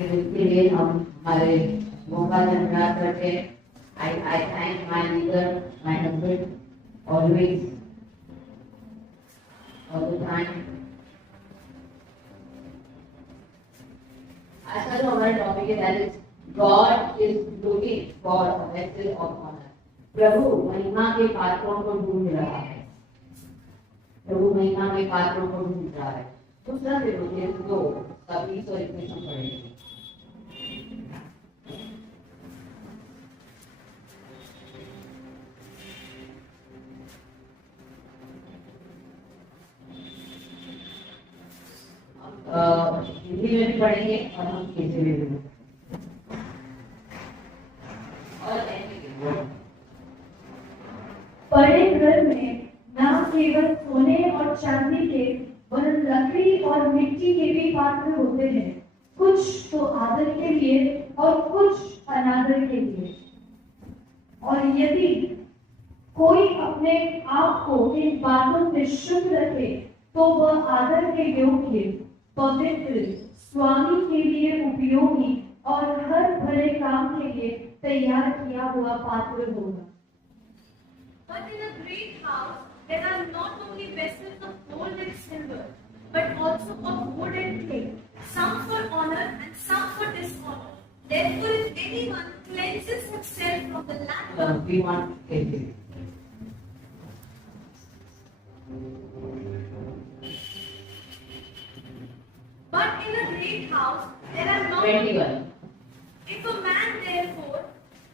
फिर उसके लिए हम हमारे मुंह का धन्यवाद करते हैं। I thank my leader, my husband, always, all the time. आज का जो हमारा टॉपिक है that is God is looking for a vessel of honor. प्रभु महिमा के पात्रों को ढूंढ रहा है। प्रभु महिमा के पात्रों को ढूंढ रहा है। दूसरा फिर दो तभी तो इक्वेशन पढ़ेंगे। हिंदी में भी पढ़ेंगे और हम कैसे भी बड़े घर में न केवल सोने और चांदी के वरन लकड़ी और मिट्टी के भी पात्र होते हैं, कुछ तो आदर के लिए और कुछ अनादर के लिए। और यदि कोई अपने आप को इन बातों से शुद्ध रखे तो वह आदर के योग्य, पवित्र, स्वामी के लिए उपयोगी और हर भले काम के लिए तैयार किया हुआ पात्र होगा। But in a great house there are not only vessels of gold and silver, but also of wood and clay, some for honor and some for dishonor. Therefore, if anyone cleanses himself from the latter, we want to but in a great house there are not 21. If a man therefore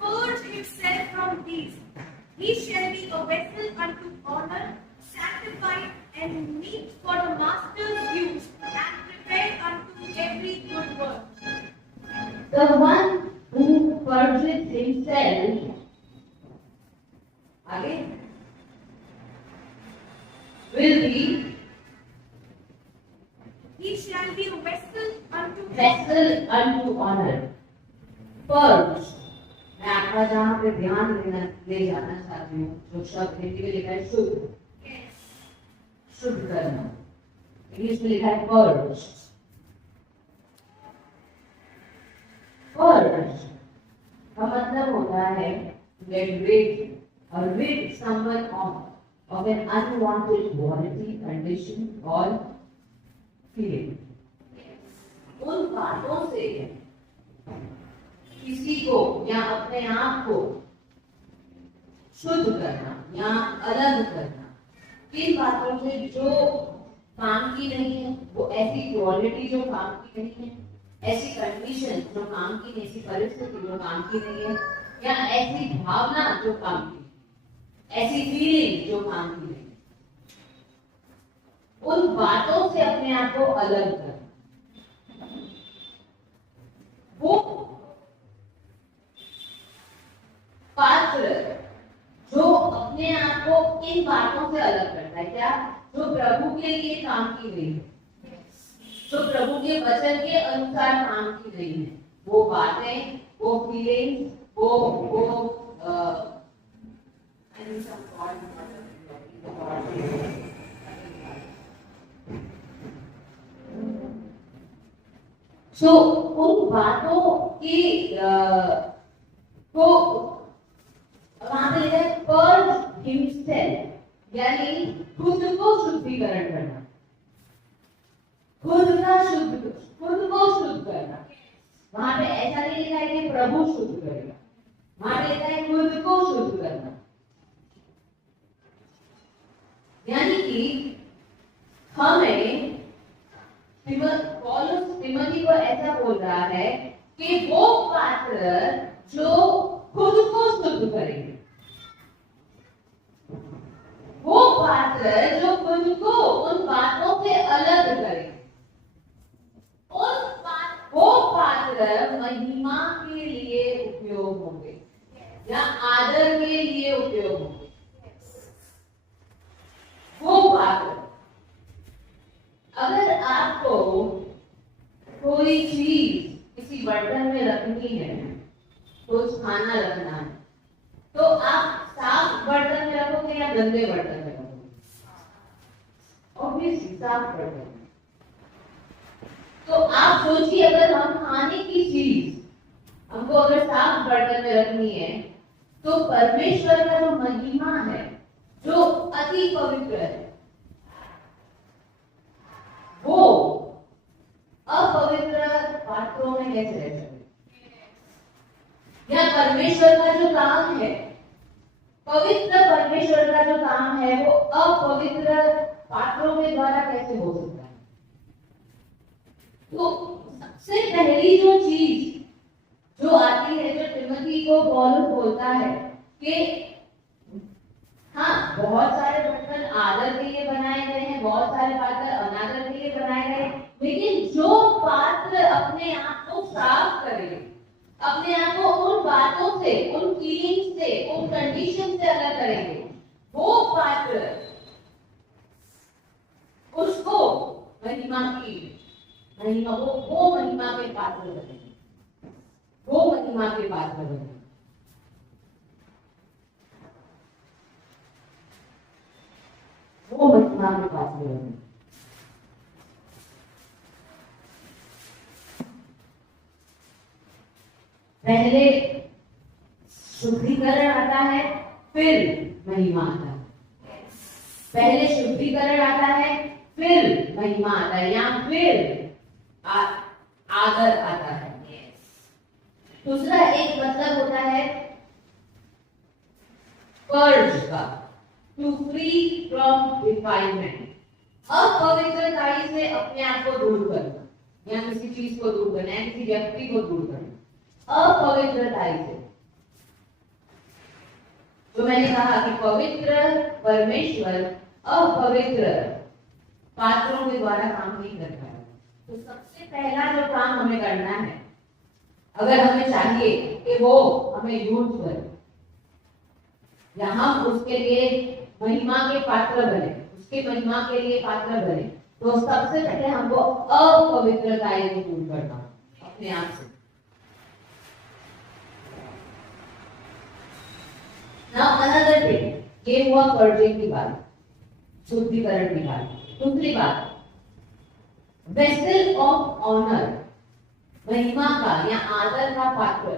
purge himself from these, he shall be a vessel unto honor, sanctified and meet for the master's use, and prepared unto every good work. The one who purges himself again will be He shall be a vessel unto honor. Purge. मैं आपका जहाँ पे ध्यान ले जाना चाहती हूँ, जो शब्द हिंदी में लिखा है शुद्ध, शुद्ध करना, इंग्लिश में लिखा है purge. Purge का मतलब होता है get rid someone of an unwanted quality, condition or feeling. उन बातों से किसी को या अपने आप को शुद्ध करना या अलग करना, किन बातों से जो काम की नहीं है, वो ऐसी क्वालिटी जो काम की नहीं है, ऐसी कंडीशन जो काम की नहीं, ऐसी परिस्थिति जो काम की नहीं है, या ऐसी भावना जो काम की, ऐसी फीलिंग जो काम की नहीं, उन बातों से अपने आप को अलग करना। वो पात्र जो अपने आप को इन बातों से अलग करता है, क्या? जो प्रभु के लिए काम की गई है, जो प्रभु के वचन के अनुसार काम की गई है, वो बातें, वो फीलिंग्स, वो सो उन बातों की को वहां पे लिखा है पर्ज हिमसेल्फ, यानी खुद को शुद्धिकरण करना, खुद को शुद्ध करना। वहां पे ऐसा नहीं लिखा है कि प्रभु शुद्ध करेगा, वहां पे लिखा है खुद को शुद्ध करना। यानी कि हमें पौलुस तिमोथी को ऐसा बोल रहा है कि वो पात्र जो खुद को शुद्ध करेंगे, वो पात्र जो खुद को उन बातों से अलग करेंगे, वो पात्र महिमा के लिए उपयोग होंगे या आदर के लिए उपयोग होंगे। वो पात्र, अगर आपको कोई चीज किसी बर्तन में रखनी है, कुछ खाना रखना है, तो आप साफ बर्तन में रखोगे या गंदे बर्तन में रखोगे? ऑब्वियसली साफ बर्तन। तो आप सोचिए, अगर हम खाने की हमको अगर साफ बर्तन में रखनी है तो परमेश्वर का जो महिमा है, जो अति पवित्र है, वो अपवित्र पात्रों में कैसे रह सकते? या परमेश्वर का जो काम है, पवित्र परमेश्वर का जो काम है, वो अपवित्र पात्रों के द्वारा कैसे हो सकता है? तो सबसे पहली जो चीज जो आती है, जो तिमोथी को पौलुस बोलता है कि हाँ, बहुत सारे बर्तन आदर के लिए बनाए गए हैं, बहुत सारे पात्र अनादर के लिए बनाए गए, लेकिन जो पात्र अपने आप को साफ करे, अपने आप को उन बातों से, उन फीलिंग्स से, उन कंडीशन से अलग करेंगे, वो पात्र उसको महिमा वो महिमा के पात्र बनेंगे, वो महिमा के पात्र बनेंगे। वो महिमा के पात्र बनेंगे। पहले शुद्धिकरण आता है, फिर महिमा आता है। पहले शुद्धिकरण आता है, फिर महिमा आता है, या फिर आदर आता है। दूसरा एक मतलब होता है पर्ज का, टू फ्री फ्रॉम डिफाइलमेंट, अपवित्रताई से अपने आप को दूर करना, या किसी चीज को दूर करना, या किसी व्यक्ति को दूर करना, अपवित्रताई से। तो मैंने कहा कि पवित्र परमेश्वर अपवित्र पात्रों के द्वारा काम नहीं करता है। तो सबसे पहला जो काम हमें करना है, अगर हमें चाहिए कि वो हमें यूज करे या हम उसके लिए महिमा के पात्र बने, उसके महिमा के लिए पात्र बने, तो सबसे पहले हमको अपवित्रताएं को दूर करना अपने आप से। Now another thing, ये हुआ पर्जिंग की बात, शुद्धिकरण की बात। दूसरी बात, वेसल ऑफ ऑनर, महिमा का या आदर का पात्र।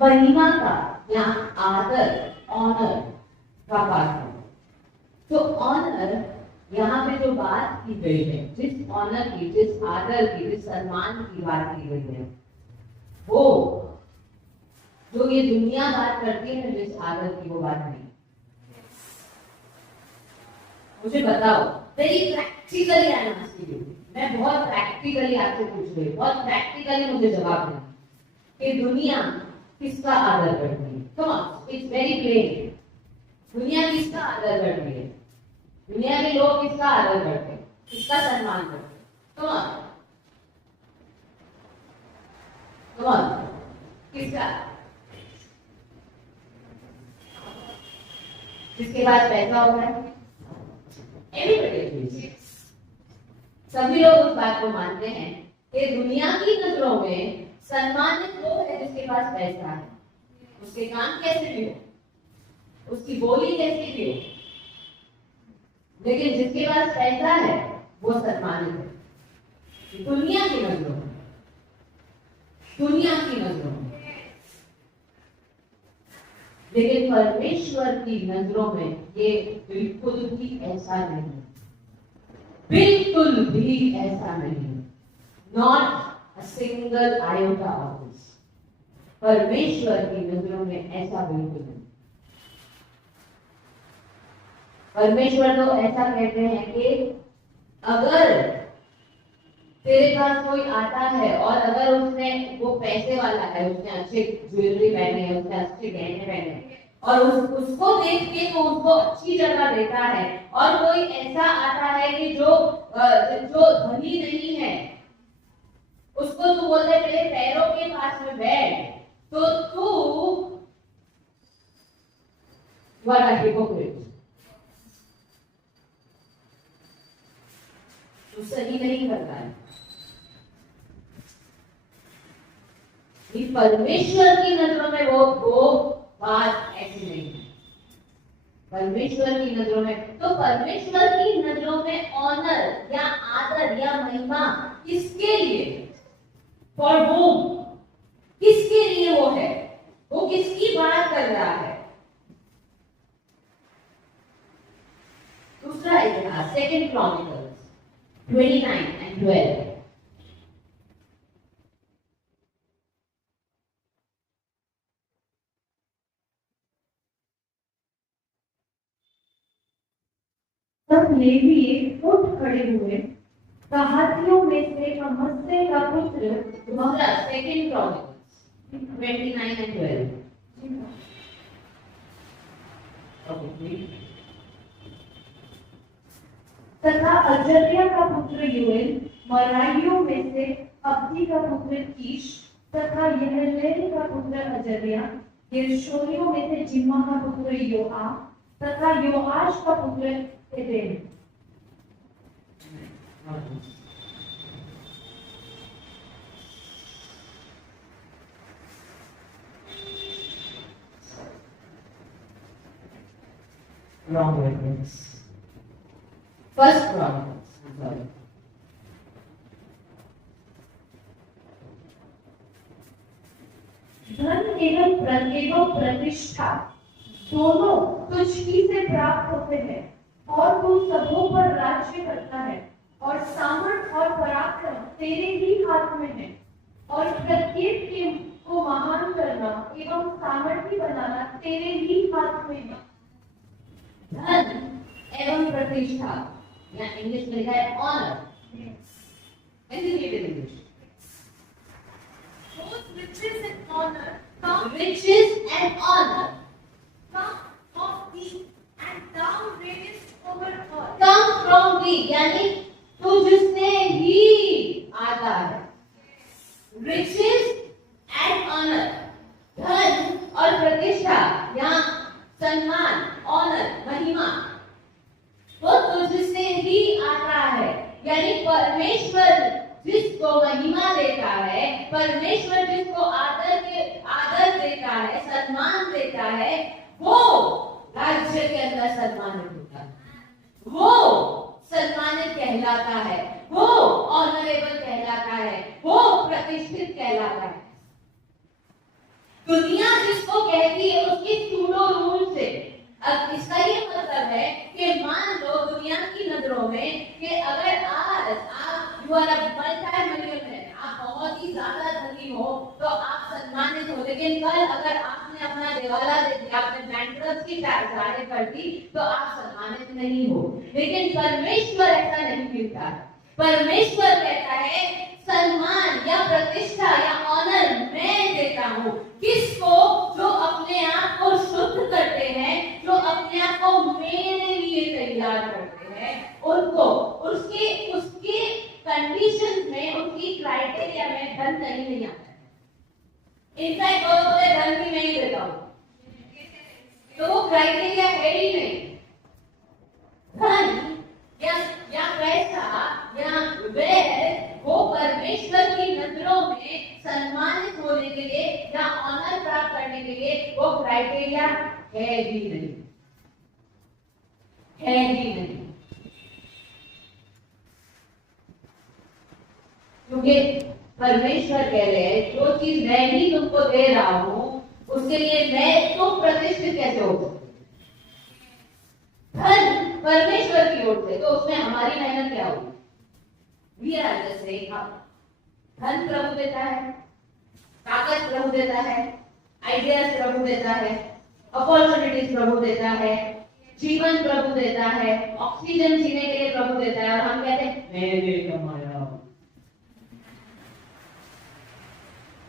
महिमा का या आदर, ऑनर का पात्र। तो ऑनर, यहाँ पे जो बात की गई है, जिस ऑनर की, जिस आदर की, जिस सम्मान की बात की गई है, वो जो ये दुनिया बात करती है, जिस आदर की, वो बात नहीं। मुझे बताओ, very practically I am asking you, मैं बहुत प्रैक्टिकली आपसे पूछ रही हूँ, बहुत प्रैक्टिकली मुझे जवाब देना कि दुनिया किसका आदर करती है? Come on, it's very plain. दुनिया किसका आदर करती है? दुनिया के लोग किसका आदर करते हैं, किसका सम्मान करते हैं? कम ऑन, कम ऑन, किसका? जिसके पास पैसा होगा, सभी लोग उस बात को मानते हैं कि दुनिया की नजरों में सम्मानित वो है जिसके पास पैसा है, उसके काम कैसे भी हो, उसकी बोली कैसी भी हो, लेकिन जिसके पास पैसा है वो सम्मानित है दुनिया की नजरों में, दुनिया की नजरों में। लेकिन परमेश्वर की नजरों में ये बिल्कुल भी ऐसा नहीं, बिल्कुल भी ऐसा नहीं, not a single iota of this. परमेश्वर की नजरों में ऐसा बिल्कुल नहीं। परमेश्वर तो ऐसा कहते हैं कि अगर तेरे पास कोई आता है और अगर उसने, वो पैसे वाला है, उसने अच्छे ज्वेलरी पहने है, उसने अच्छे गहने पहने हैं, और उसको देख के वो उसको अच्छी जगह देता है, और कोई ऐसा आता है कि जो धनी नहीं है, उसको तू बोलता है मेरे पैरों के पास में बैठ, तो तू हिपोक्रेट, तू सही नहीं करता है। परमेश्वर की नजरों में वो बात ऐसी नहीं है। परमेश्वर की नजरों में, तो परमेश्वर की नजरों में ऑनर या आदर या महिमा महिमा किसके लिए, फॉर होम, किसके लिए वो है, वो किसकी बात कर रहा है। दूसरा इतिहास, सेकंड क्रॉनिकल्स 29 and 12। तब लेवीय उठ खड़े हुए, कहातियों में से अमस्से का पुत्र दूसरा सेकंड क्रॉनिकल्स 29 and 12। तथा अजर्या का पुत्र योएल, मराइयों में से अब्दी का पुत्र कीश, तथा यहलेल का पुत्र अजर्या, गेर्शोनियों में से जिम्मा का पुत्र योआह, तथा योआश का पुत्र Eden. Wrong reference. First Chronicles, I'm sorry. धन एवं प्रतिष्ठा दोनों तुझी से प्राप्त होते हैं, और तू सबों पर राज्य करता है, और सामर्थ और पराक्रम तेरे ही हाथ में है, और प्रत्येक को महान करना एवं सामर्थी बनाना तेरे ही हाथ में है। धन एवं प्रतिष्ठा, या इंग्लिश में लिखा है honour. English Both riches and honor come riches and honor of thee, and thou reignest over all. come from thee, यानी तुझसे ही आता है। riches and honor, धन और प्रतिष्ठा, यहाँ सम्मान, ऑनर, महिमा, वो तुझसे ही आता है। यानी परमेश्वर जिसको महिमा देता है, परमेश्वर जिसको आदर देता है, सम्मान देता है, वो राज्य के अंदर सम्मानित होता है, वो सम्मानित कहलाता है, वो ऑनरेबल कहलाता है, वो प्रतिष्ठित कहलाता है। दुनिया जिसको कहती है उसकी सूडो रूल से, अब इसका ये मतलब है कि मान लो दुनिया की नजरों में कि अगर आज आप यू आर मल्टी-मिलियनर, आप बहुत ही ज्यादा धनी हो तो आप सम्मानित हो, लेकिन कल अगर आपने अपना दिवाला दे दिया, आपने बैंकरप्सी जारी कर दी, तो आप सम्मानित नहीं हो। लेकिन परमेश्वर ऐसा नहीं मिलता। परमेश्वर कहता है सम्मान या प्रतिष्ठा या ऑनर मैं देता हूँ किसको, जो अपने आप को शुद्ध करते हैं, जो अपने आप को मेरे लिए तैयार करते हैं, उनको उसके कंडीशन में, उसकी क्राइटेरिया में धन नहीं आता है। इनफैक्ट वो बोले धन भी नहीं देता हूँ, तो वो क्राइटेरिया है ही नहीं। धन या पैसा या वैल्थ वो परमेश्वर की नजरों में सम्मानित होने के लिए या ऑनर प्राप्त करने के लिए वो क्राइटेरिया है भी नहीं, है ही नहीं। क्योंकि परमेश्वर कह रहे हैं जो चीज मैं ही तुमको दे रहा हूं उसके लिए मैं तो प्रतिष्ठित कैसे हो सकती। धन परमेश्वर की ओर से, तो उसमें हमारी मेहनत क्या होगी। We are just saying, धन प्रभु देता है, ताकत प्रभु देता है, आइडियाज प्रभु देता है, अपॉर्चुनिटीज प्रभु देता है, जीवन प्रभु देता है, ऑक्सीजन जीने के लिए प्रभु देता है, और हम कहते हैं मैंने कमाया,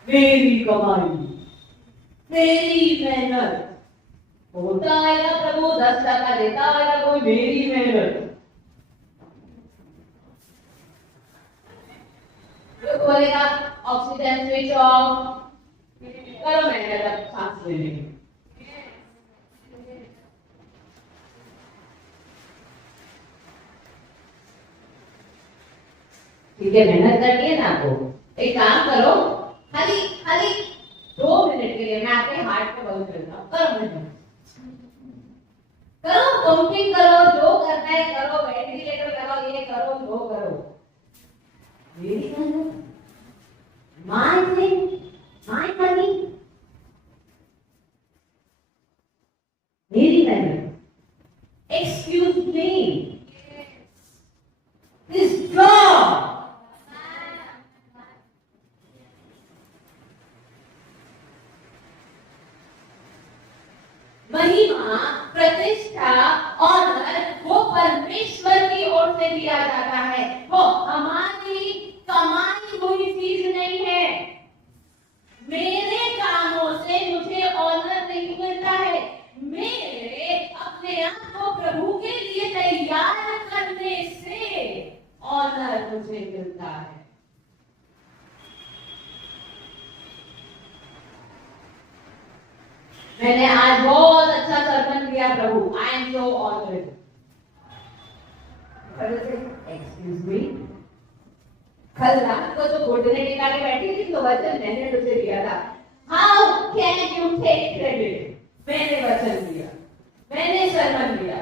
मेरी कमाई, मेरी मेहनत। होता आएगा प्रभु 10 टका देता आएगा कोई, मेरी मेहनत। तो बोलेगा ऑक्सीजन स्विच ऑफ करो, मेहनत अब सांस ले लेंगे। ठीक है, मेहनत करनी है ना आपको, एक काम करो, खाली 2 मिनट के लिए मैं आपके हार्ट पे बल करता हूँ, करो मेहनत, करो, पंपिंग करो, जो करना है करो, वेंटिलेटर करो, ये करो, वो करो। मेरी मेहनत, माय थिंग, माय मनी, मेरी मेहनत। एक्सक्यूज मी, दिस जॉब महिमा, प्रतिष्ठा, ऑनर वो परमेश्वर की ओर से दिया जाता है। वो हमारी कमाई हुई चीज नहीं है। मेरे कामों से मुझे ऑनर नहीं मिलता है। मेरे अपने आप को प्रभु के लिए तैयार करने से ऑनर मुझे मिलता है। मैंने आज बहुत अच्छा सरमन दिया प्रभु, I am so honoured. Excuse me, कल रात को जो घुटने टिका के बैठी थी तो वचन मैंने तुझे दिया था। How can you take credit? मैंने वचन दिया, मैंने सरमन दिया।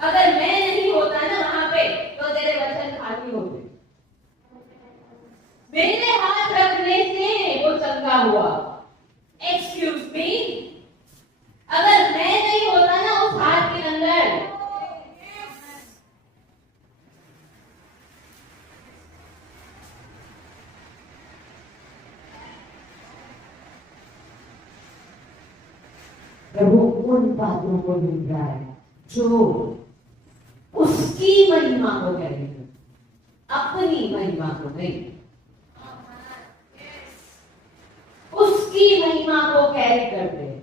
अगर मैं नहीं होता ना वहां पे तो तेरे वचन खाली होते। मेरे हाथ रखने से वो चंगा हुआ। एक्सक्यूज मी, अगर मैं नहीं होता ना उस हाथ के अंदर, प्रभु उन बातों को ढूंढ रहा है जो उसकी महिमा को करेंगे, अपनी महिमा को नहीं। उसकी महिमा को कैरी करते हैं।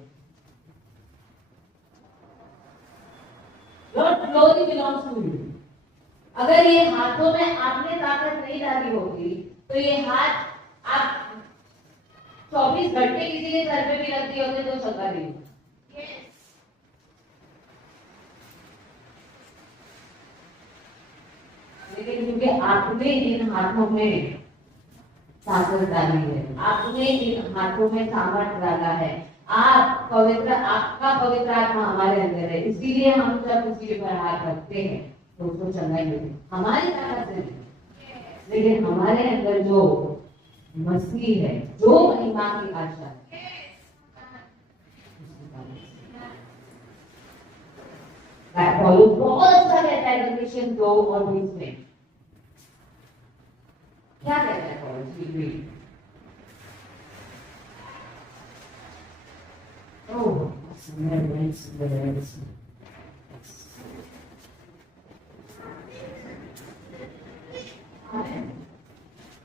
Lord glory belongs to you। अगर ये हाथों में आपने ताकत नहीं डाली होती तो ये हाथ आप 24 घंटे किसी के सर पे भी लगती होते तो चंगा नहीं। लेकिन क्योंकि आपने इन हाथों में ताकत डाली है, आपने इन हाथों में सामर्थ डाला है, आप पवित्र, आपका पवित्र आत्मा हमारे अंदर है, इसीलिए हम जब किसी के ऊपर हाथ रखते हैं तो उसको चंगाई मिलती है। हमारी ताकत से नहीं, लेकिन हमारे अंदर जो मसीह है, जो महिमा की आशा है, बहुत अच्छा कहता है गलतियों 2 और 20 में। क्या कहता है पौलुस?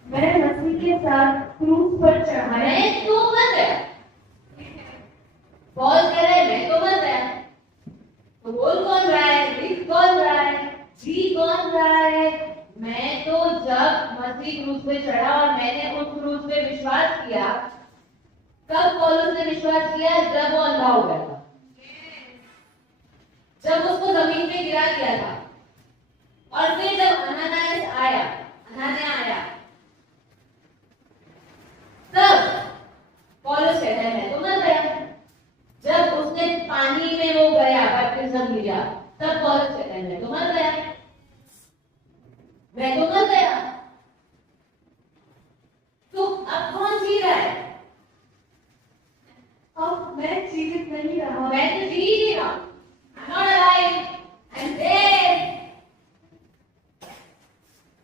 मैं मसीह के साथ क्रूस पर चढ़ाया। मैं तो मर गया। पॉल कह रहा है मैं तो मर गया। तो बोल कौन रहा है? लिख कौन रहा है? जी कौन रहा है? मैं तो जब मसीह क्रूस पे चढ़ा और मैंने उस क्रूस पे विश्वास किया, कब पौलुस ने विश्वास किया? जब वो अंधा हो गया था, जब उसको जमीन पे गिरा दिया था, और फिर जब अनानियास आया, तब पौलुस कहता है मैं तो मर गया। जब उसने पानी में वो गया, बपतिस्मा लिया, तब पौलुस कहता है मैं तो मर गया, मैं तो मर गया। तो अब कौन जी रहा है? अब मैं जीवित नहीं रहा, मैं तो जी नहीं रहा। I'm not alive, I'm dead।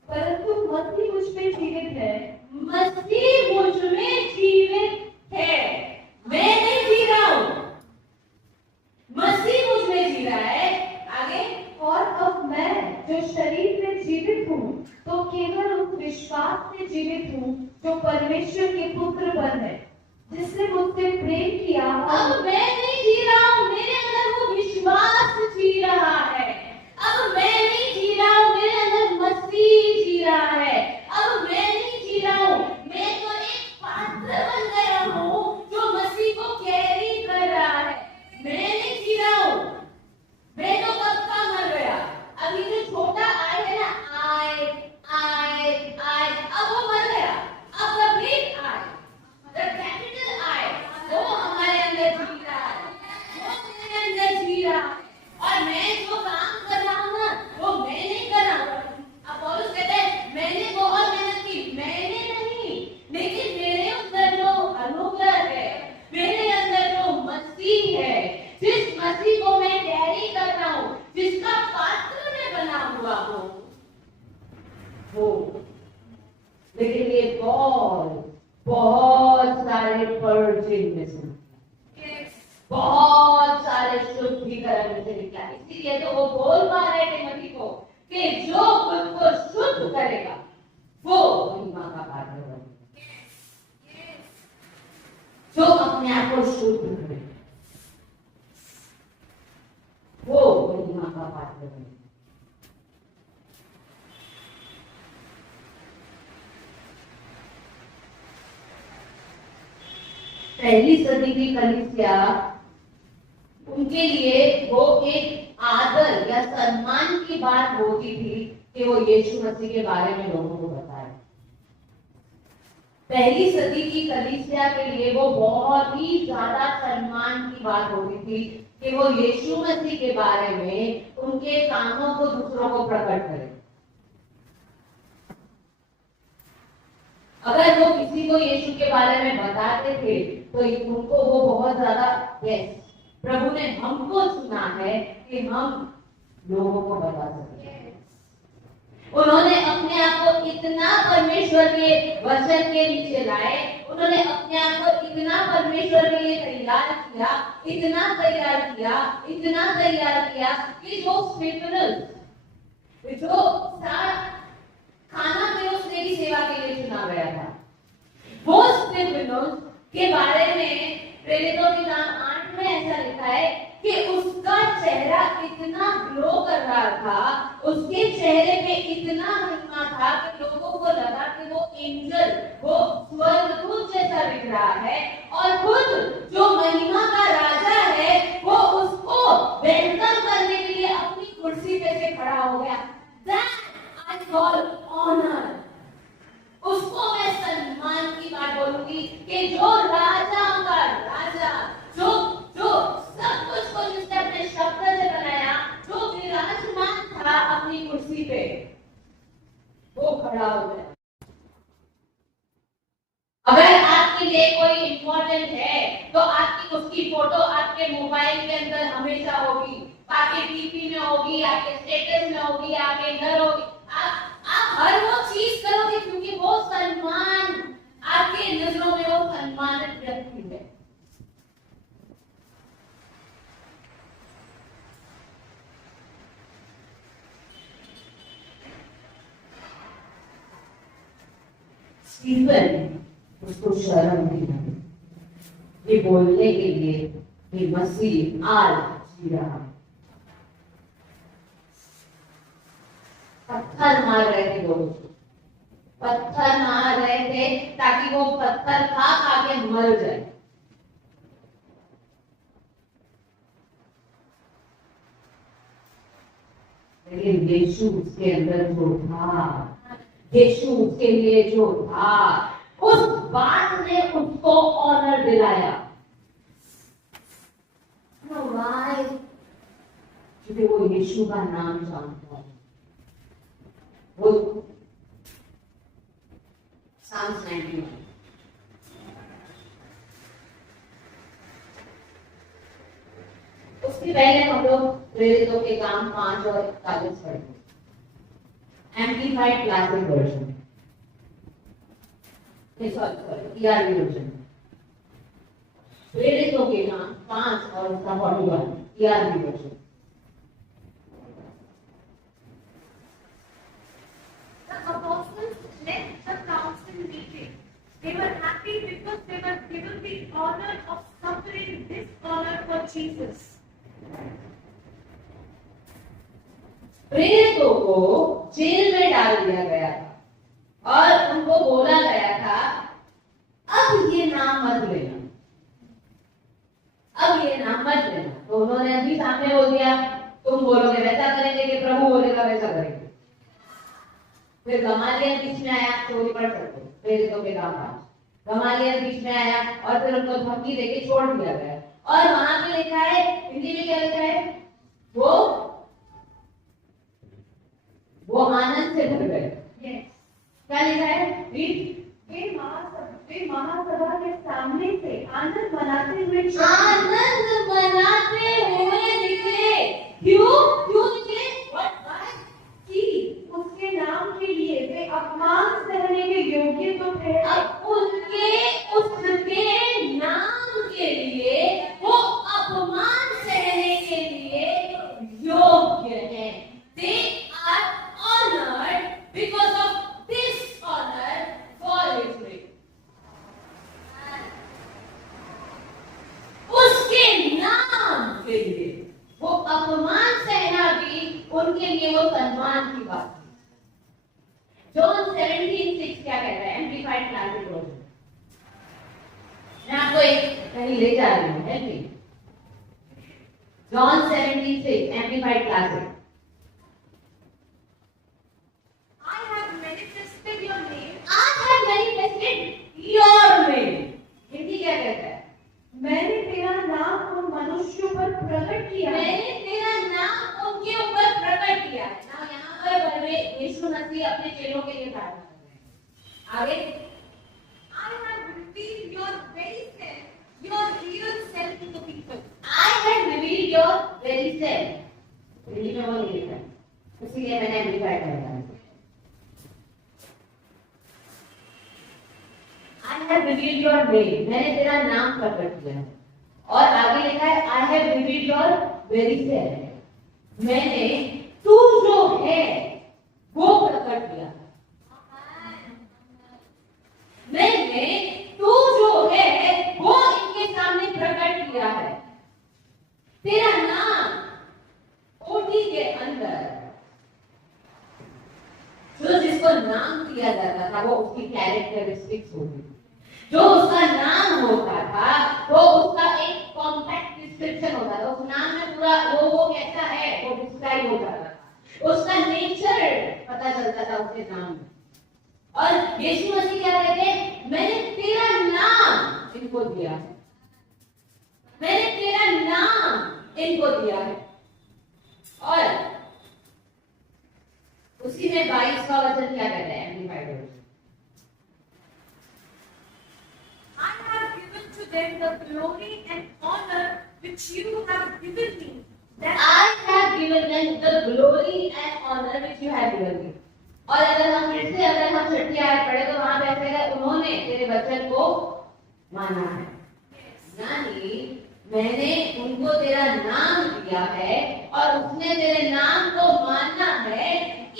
परंतु मसीह मुझ में जीवित है। मसीह मुझ में जीवित है। मैं नहीं जी रहा हूं, मसीह मुझ में जी रहा है। आगे, और अब मैं जो शरीर में जीवित हूँ तो केवल उस विश्वास से जीवित हूँ जो परमेश्वर के पुत्र पर है, जिसने मुझसे प्रेम किया। अब मैं नहीं जी रहा हूं, मेरे अंदर वो विश्वास जी रहा है। अब मैं नहीं जी रहा हूं, मेरे अंदर मसीह जी रहा है। अब मैं नहीं जी रहा हूं, मैं तो एक पात्र बन गया हूं जो मसीह को कैरी कर रहा है। मैं नहीं जी रहा हूं, मैं तो कब का मर गया। अभी जो छोटा आय है ना, आय, अब वो मर गया। अब the big I, the capital I, वो हमारे अंदर जी रहा है, वो मेरे अंदर जी रहा है। और मैं जो काम कर रहा हूँ ना, वो वो, लेकिन ये बहुत सारे पर्जिंग में से, बहुत सारे शुद्धिकरण में से निकला। इसीलिए तो वो बोल पा रहे टिमोथी को कि जो खुद को शुद्ध करेगा वो महिमा का पात्र बनेगा। जो अपने आप को शुद्ध करे वो महिमा का पात्र बनेगा। पहली सदी की कलीसिया, उनके लिए वो एक आदर या सम्मान की बात होती थी कि वो यीशु मसीह के बारे में लोगों को बताए। पहली सदी की कलीसिया के लिए वो बहुत ही ज्यादा सम्मान की बात होती थी कि वो यीशु मसीह के बारे में उनके कामों को दूसरों को प्रकट करें। अगर वो किसी को यीशु के बारे में बताते थे तो उनको वो बहुत ज्यादा, यस, प्रभु ने हमको चुना है कि हम लोगों को बता सकें। उन्होंने अपने आप को इतना परमेश्वर के वचन के नीचे लाए, उन्होंने अपने आप को इतना परमेश्वर के लिए तैयार किया, इतना तैयार किया, इतना तैयार किया कि जो स्पिरिचुअल, जो खाना परोसने की सेवा के लिए चुना गया था, वो स्पिरिचुअल के बारे में प्रेरितों के काम 8 में ऐसा लिखा है कि उसका चेहरा इतना ग्लो कर रहा था, उसके चेहरे पे इतना महिमा था कि लोगों को लगा कि वो एंजल, वो स्वर्गदूत जैसा दिख रहा है, और खुद जो महिमा का राजा है वो उसको वेलकम करने के लिए अपनी कुर्सी पे से खड़ा हो गया। That I call honor। उसको मैं सम्मान की बात बोलूंगी कि जो राजा का राजा, जो सब कुछ को जिसने अपने शब्द से बनाया, जो विराजमान था अपनी कुर्सी पे, वो खड़ा हो गया। अगर आपके लिए कोई इंपॉर्टेंट है तो आपकी उसकी फोटो आपके मोबाइल के अंदर हमेशा होगी, आपके टीवी में होगी, आपके स्टेटस में होगी, आपके घर होगी। आप हर वो चीज करोगे क्योंकि वो सम्मान, आपके नजरों में वो सम्मानित व्यक्ति है। स्टीफन, उसको शर्म नहीं आई ये बोलने के लिए कि मसीह आज जी रहा। पत्थर मार रहे थे लोग, पत्थर मार रहे थे ताकि वो पत्थर खा खा के मर जाए। लेकिन यीशु उसके अंदर जो था, यीशु उसके लिए जो था, उस बात ने उसको ऑनर दिलाया। क्योंकि वो यीशु का नाम जानता है। वो Psalms 91। उसके पहले हम लोग प्रेरितों के काम 5 और 41 पढ़ते, amplified classic version, ERV version. प्रेरितों के काम 5 और उसका 41 ERV version. The apostles left the council meeting. They were happy because they were given the honor of suffering dishonor for Jesus. प्रेरितों को जेल में डाल दिया गया था और उनको बोला गया था अब ये नाम मत लेना, अब ये नाम मत लेना। तो उन्होंने अभी सामने बोल दिया, तुम बोलोगे वैसा करेंगे कि प्रभु बोलेगा वैसा करेंगे। फिर गमालियल बीच में आया, चोरी पढ़ सकते हो, प्रेरितों के काम 5। गमालियल बीच में आया और फिर उनको धमकी देके छोड़ दिया गया। और वहां पे लिखा है, हिंदी में क्या लिखा है, वो आनंद से भर गए। क्या लिखा है, वे महासभा के सामने से आनंद मनाते हुए निकले। क्यों निकले? कि उसके नाम के लिए वे है, अब उसके नाम के लिए वो अपमान सहने के लिए योग्य है। They are honored because of dishonor for his name. उसके नाम के लिए वो अपमान सहना भी उनके लिए वो सम्मान की बात है। जॉन 17:6 क्या कहता है? Amplified classic version. मैं आपको एक कहीं ले जा रही हूँ, है नहीं? John 17:6 amplified classic. I have manifested your name. I have manifested your name. Hindi क्या कहता है? मैंने तेरा नाम उन मनुष्यों पर प्रकट किया है। मैंने तेरा नाम उनके ऊपर प्रकट किया है। ना यहाँ पर यीशु मसीह अपने चेलों के लिए प्रार्थना कर रहे हैं। आगे I have revealed your very self, your real self to the people. I have revealed your very self. Hindi में वो नहीं लिखा है, इसीलिए मैंने एम्प्लीफाई कर दिया। I have revealed your name. मैंने तेरा नाम प्रकट किया है। और आगे लिखा है I have revealed your very self. मैंने तू जो है वो प्रकट किया। मैंने तू जो है वो इनके सामने प्रकट किया है। तेरा नाम ओटी के अंदर जो जिसको नाम दिया जाता था वो उसकी कैरेक्टरिस्टिक्स होती, जो उसका नाम होता था वो उसका एक कॉम्पैक्ट डिस्क्रिप्शन होता था। उस नाम में पूरा वो कैसा है वो डिस्क्राइब हो जाता था, उसका नेचर पता चलता था उसके नाम में। और यीशु मसीह क्या कहते हैं? मैंने तेरा नाम इनको दिया है, मैंने तेरा नाम इनको दिया है। और उसी में 22वां वचन क्या कहता है? Amplified version. I have given to them the glory and honor which you have given me. That I have given them the glory and honor which you have given me. और अगर हम फिर से अगर हम छठी आयत पढ़े तो वहां पे ऐसे है उन्होंने तेरे वचन को माना है। यानी मैंने उनको तेरा नाम दिया है और उसने तेरे नाम को माना है,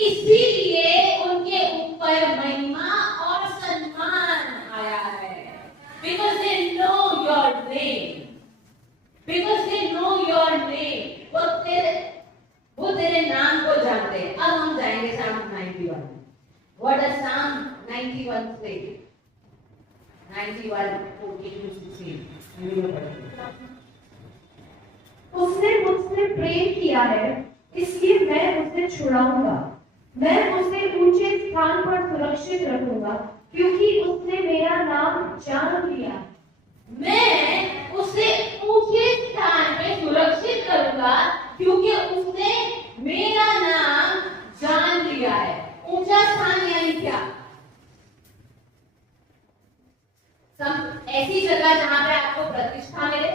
इसीलिए उनके ऊपर महिमा और सम्मान आया है। Because they know your name. Because they know your name. वो तेरे नाम को जानते हैं। अब हम जाएंगे Psalm 91। What does Psalm 91 say? 91:14-16। उसने मुझसे प्रेम किया है, इसलिए मैं उसे छुड़ाऊंगा। मैं उसे ऊंचे स्थान पर सुरक्षित रखूंगा, क्योंकि उसने मेरा नाम जान लिया। मैं उसे ऊंचे स्थान पे सुरक्षित करूंगा, क्योंकि उसने मेरा नाम जान लिया है। ऊंचा स्थान यानी क्या? ऐसी जगह जहां पे आपको प्रतिष्ठा मिले,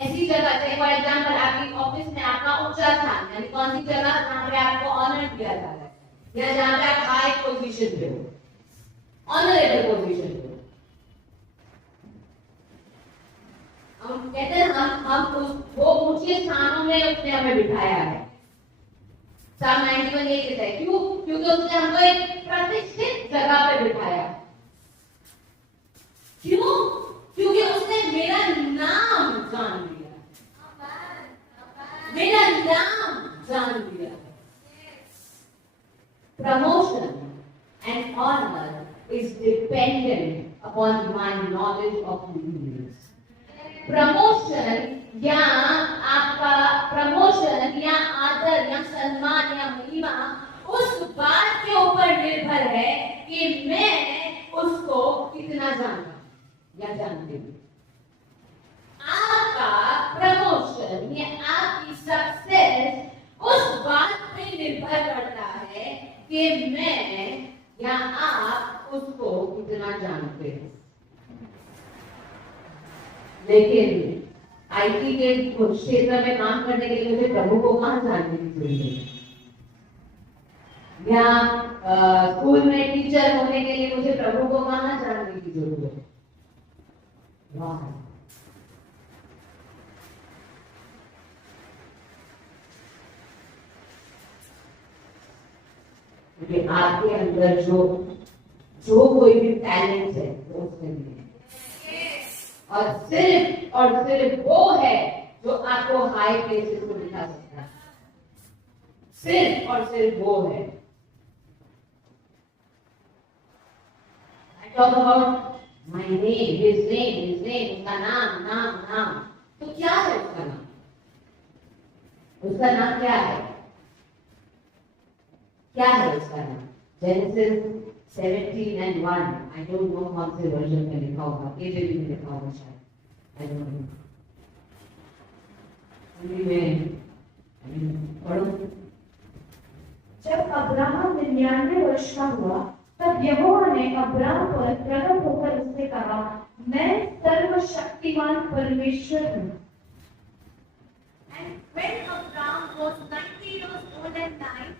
ऐसी जगह जैसे फॉर एग्जांपल आपकी ऑफिस में आपका ऊंचा स्थान यानी कौन सी जगह? जहां पे आपको ऑनर किया जा रहा है या जहां पे आप हाई पोजीशन पे हो, ऑनरेबल पोजीशन पे हो। हम कहते हैं हम वो ऊंचे स्थानों में उसने हमें बिठाया है। Psalm 91 ये कहता है क्यों? क्योंकि उसने हमको एक प्रतिष्ठित जगह पे बिठाया। क्यों? क्योंकि उसने मेरा नाम जान लिया, मेरा नाम जान लिया। Promotion and honor is dependent upon my knowledge of who he is. Promotion या आपका प्रमोशन या आदर या सम्मान या महिमा उस बात के ऊपर निर्भर है कि मैं उसको कितना जानता या जानती हूँ। आपका प्रमोशन या आपकी सक्सेस उस बात पे निर्भर करता है कि मैं या आप उसको कितना जानते हैं। लेकिन आईटी के क्षेत्र में काम करने के लिए मुझे प्रभु को कहाँ जानने की जरूरत है? या स्कूल में टीचर होने के लिए मुझे प्रभु को कहाँ जानने की जरूरत है? वाह, क्योंकि आपके अंदर जो जो कोई भी टैलेंट है वो उसमें नहीं है, और सिर्फ वो है जो आपको हाई प्लेसेस को दिखा सकता है। सिर्फ और सिर्फ वो है। I talk about my name, his name, उसका नाम। तो क्या है उसका नाम? उसका नाम क्या है? क्या है उसका नाम? Genesis 17:1। I don't know कौन से वर्जन में लिखा होगा, KJV में लिखा होगा शायद, I don't know। पढ़ो। जब अब्राहम 99 वर्ष का हुआ तब यहोवा ने अब्राहम पर प्रकट होकर उससे कहा, मैं सर्वशक्तिमान परमेश्वर हूँ। And when Abraham was 90 years old and died,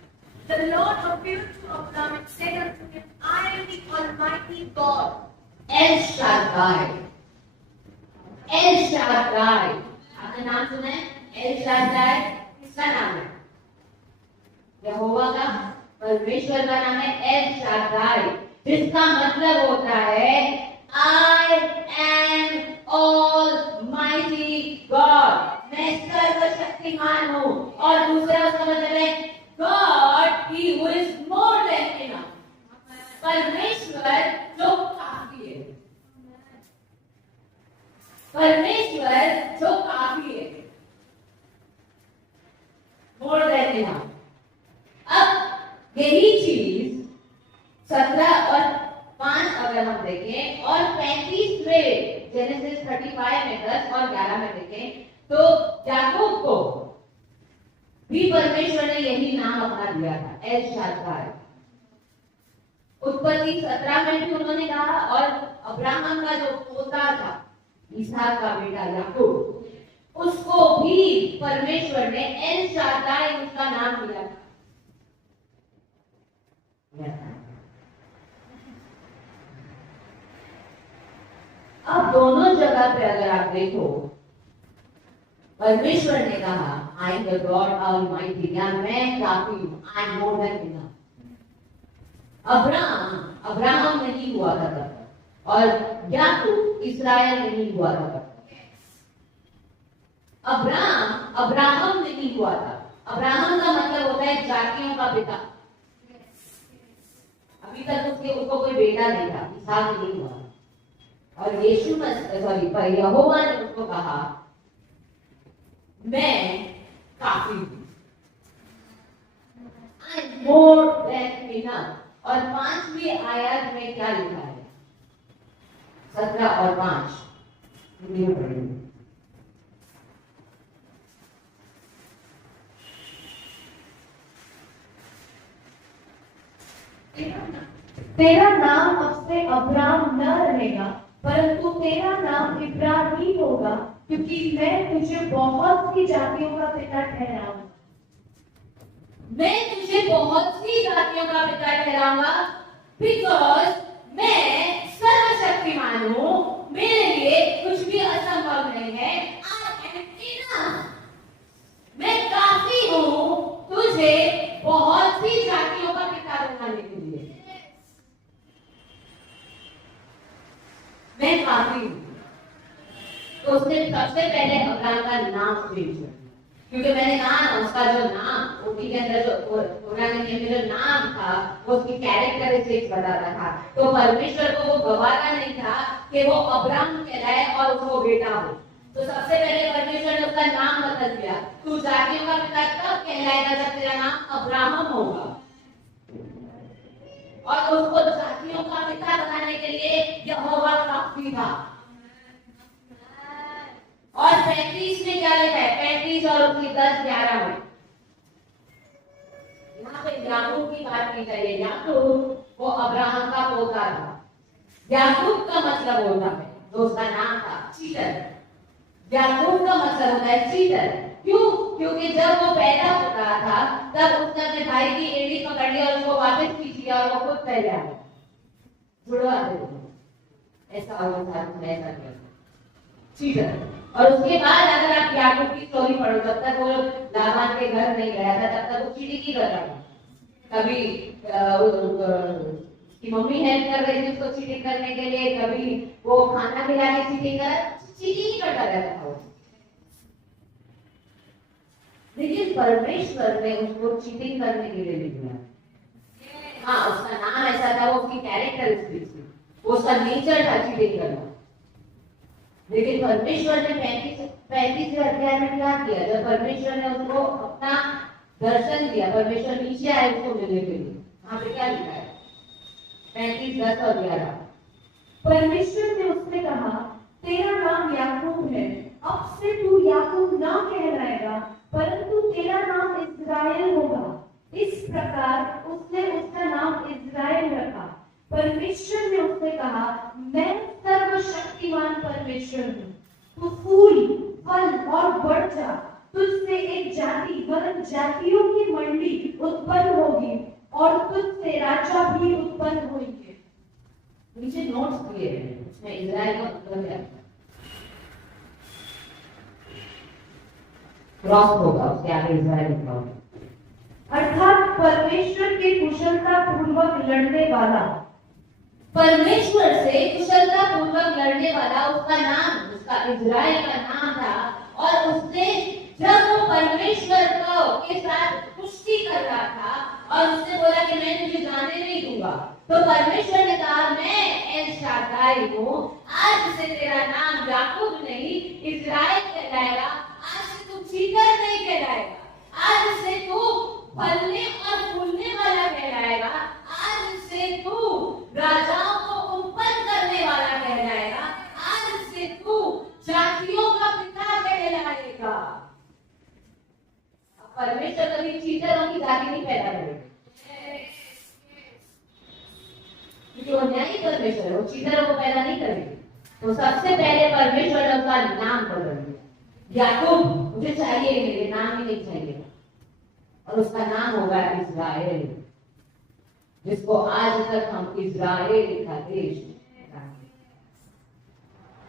the Lord appeared to Abraham and said unto him, I am the Almighty God. El Shaddai। El Shaddai, आपने नाम सुना है? El Shaddai किसका नाम है? यहोवा का, परमेश्वर का नाम है El Shaddai, जिसका मतलब होता है I am Almighty God। मैं सर्वशक्तिमान हूँ। और दूसरा उसका मतलब है God, He who is more than enough। परमेश्वर जो काफी है, परमेश्वर जो काफी है, more than enough। अब यही चीज 17 और 5 अगर हम देखें और 35वें जेनेसिस 35 में 10 और 11 में देखें तो याकूब को भी परमेश्वर ने यही नाम अपना दिया था, एल शाद्दाई। उत्पत्ति 17 में भी उन्होंने कहा, और अब्राहम का जो पोता था, इसहाक का बेटा याकूब, उसको भी परमेश्वर ने एल शाद्दाई उसका नाम दिया था। अब दोनों जगह पे अगर आप देखो, परमेश्वर ने कहा I am the God almighty, या मैं काफी हूं, I am more than enough. Abraham नहीं हुआ था तब, और याकूब इस्राएल नहीं हुआ था तब। अब्राहम नहीं हुआ था। अब्राहम का मतलब होता है जातियों का पिता। अभी तक उसको कोई बेटा नहीं था, इसहाक नहीं हुआ। और यहोवा ने उसको कहा मैं काफी हूं, I am more than enough. और 5वीं आयत में क्या लिखा है? 17 और 5 तेरा नाम अब से अब्राम न रहेगा, परंतु तेरा नाम इब्राहिम होगा, क्योंकि मैं तुझे बहुत सी जातियों का पिता ठहराऊंगा। मैं तुझे बहुत सी जातियों का पिता ठहराऊंगा, बिकॉज मैं सर्वशक्तिमान हूँ, मेरे लिए कुछ भी असंभव नहीं है। आई एम इनफ, मैं काफी हूँ तुझे बहुत सी जातियों का पिता बनाने के लिए। मैं काफी हूँ। तो उसने सबसे पहले अब्राहम का नाम चेंज किया, क्योंकि मैंने कहा ना उसका जो नाम उनके अंदर जो पुराने नियम में जो नाम था वो उसकी कैरेक्टरिस्टिक्स बताता था। तो परमेश्वर को वो गवारा नहीं था कि वो अब्राहम कहलाए और उसको बेटा हो। तो सबसे पहले परमेश्वर ने उसका नाम बदल दिया। तू जातियों का पिता तब कहलाएगा जब तेरा नाम अब्राहम होगा, और उसको जातियों का पिता बनाने के लिए यहोवा काफी था। और 35 में क्या लिखा है? 35 और उसकी 10-11 में यहाँ पे याकूब की बात की जाए। याकूब वो अब्राहम का पोता था। याकूब का मतलब होता है, जो उसका नाम था, चीटर। याकूब का मतलब होता है चीटर। क्यों? क्योंकि जब वो पैदा होता था तब उसने अपने भाई की एड़ी पकड़ लिया और उसको वापस खींच लिया और वो खुद पहले आ गया, जुड़वा दे ऐसा हुआ था, उसने ऐसा किया चीटर। और उसके बाद अगर आप याकूब की स्टोरी पढ़ो, जब तक वो लाबान के घर नहीं गया था तब तक वो चीटिंग ही कर रहा था। कभी उसकी मम्मी हेल्प कर रही थी उसको चीटिंग करने के लिए, कभी वो खाना खिला के चीटिंग ही करता रहता था वो। लेकिन परमेश्वर ने उसको चीटिंग करने के लिए नहीं दिया। हाँ, उसका नाम ऐसा था, वो उसकी कैरेक्टरिस्टिक्स थी, वो उसका नेचर था चीटिंग करना। लेकिन परमेश्वर ने 35 अध्याय में क्या किया? जब परमेश्वर ने उसको अपना दर्शन दिया, परमेश्वर नीचे आए उसको मिलने के लिए, वहां पे क्या लिखा है? 35, 10 और 11। परमेश्वर ने उससे कहा, तेरा नाम याकूब है, अब से तू याकूब ना कहलाएगा, परंतु तेरा नाम इस्राएल होगा। इस प्रकार उसने उसका नाम इस्राएल रखा। परमेश्वर ने उससे कहा, मैं सर्वशक्तिमान परमेश्वर हूँ, तू फूल फल और बढ़ जा, तुझसे एक जाति वरन जातियों की मंडली उत्पन्न होगी और तुझसे राजा भी उत्पन्न होंगे। नीचे नोट्स दिए हैं, उसमें इजराइल का मतलब क्या है? क्रॉस होगा, उसके आगे इजराइल लिखा होगा। अर्थात परमेश्वर के कुशलता पूर्वक लड़ने वाला। परमेश्वर से कुशलता पूर्वक लड़ने वाला उसका नाम, उसका इजराइल का नाम था। और उसने जब वो परमेश्वर को के साथ कुश्ती कर रहा था और उसने बोला कि मैं तुझे जाने नहीं दूंगा, तो परमेश्वर ने कहा, मैं एल शादाई हूँ, आज से तेरा नाम याकूब नहीं इजराइल कहलाएगा, आज से तू चीटर नहीं कहलाएगा, आज से तू फलने और फूलने वाला कहलाएगा, आज से तू राजाओं को उत्पन्न करने वाला कहलाएगा, आज से तू जातियों का पिता कहलाएगा। परमेश्वर कभी चीटरों की जाति नहीं पैदा करेगा, क्योंकि वो न्यायी परमेश्वर है, वो चीटरों को पैदा नहीं करेगा। तो सबसे पहले परमेश्वर ने उसका नाम बदल दिया। याकूब मुझे चाहिए, मेरे नाम ही नहीं चाहिए, और उसका नाम होगा इस्राएल, जिसको आज तक हम इस्राएल का देश,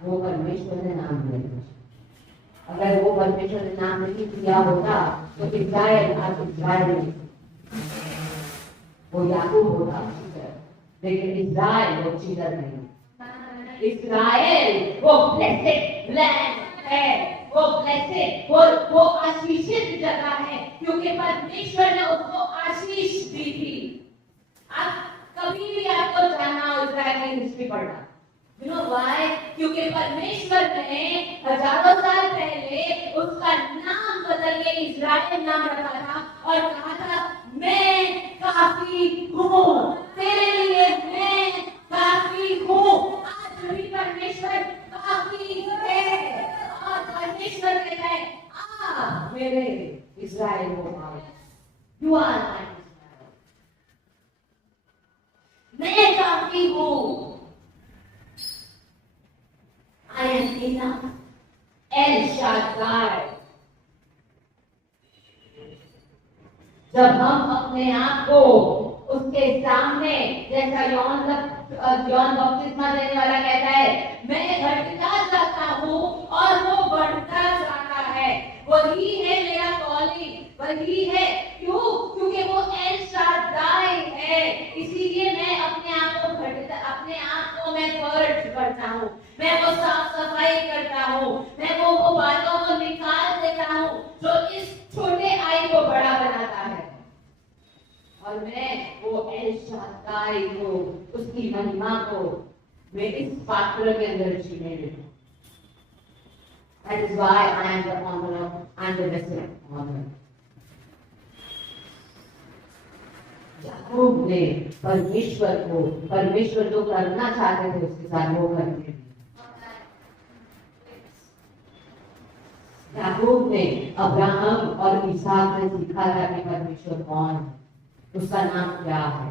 वो परमेश्वर ने नाम दिया। अगर वो परमेश्वर ने नाम नहीं दिया होता तो इस्राएल आज इस्राएल नहीं, वो याकूब होता, लेकिन इस्राएल वो चीटर नहीं। इस्राएल वो ब्लेसेड लैंड है, वो ब्लेसेड, वो आशीषित जगह है, क्योंकि परमेश्वर ने उसको आशीष दी थी। आप कभी भी आपको जानना हो इस्राएल की हिस्ट्री पढ़ना, You know why? क्योंकि परमेश्वर ने हजारों साल पहले उसका नाम बदल के इस्राएल नाम रखा था और कहा था, मैं काफी हूँ, तेरे लिए मैं काफी हूँ। आज भी परमेश्वर काफी है और परमेश्वर कहता है, आ मेरे इस्राएल हो आओ, यू आर माय इस्राएल, मैं काफी हूँ। I am enough. El Shaddai. जब हम अपने आप को उसके सामने, जैसा यौन बपतिस्मा देने वाला कहता है, मैं घटता जाता हूँ और वो बढ़ता जाता है, वही है मेरा कॉलिंग, वही है। क्यों? क्योंकि वो एल शादाई है, इसीलिए मैं अपने आप को मैं पर्च करता हूँ, मैं वो साफ सफाई करता हूँ, मैं वो बातों को निकाल देता हूँ जो इस छोटे आई को बड़ा बनाता है, और मैं वो एल शादाई को, उसकी महिमा को मैं इस पात्र के अंदर जीने देता हूँ। That is why I am the honor, I am the vessel of honor. याकूब ने परमेश्वर जो करना चाहते थे उसके साथ वो करते थे। याकूब ने अब्राहम और इसहाक ने सीखा था कि परमेश्वर कौन है, उसका नाम क्या है,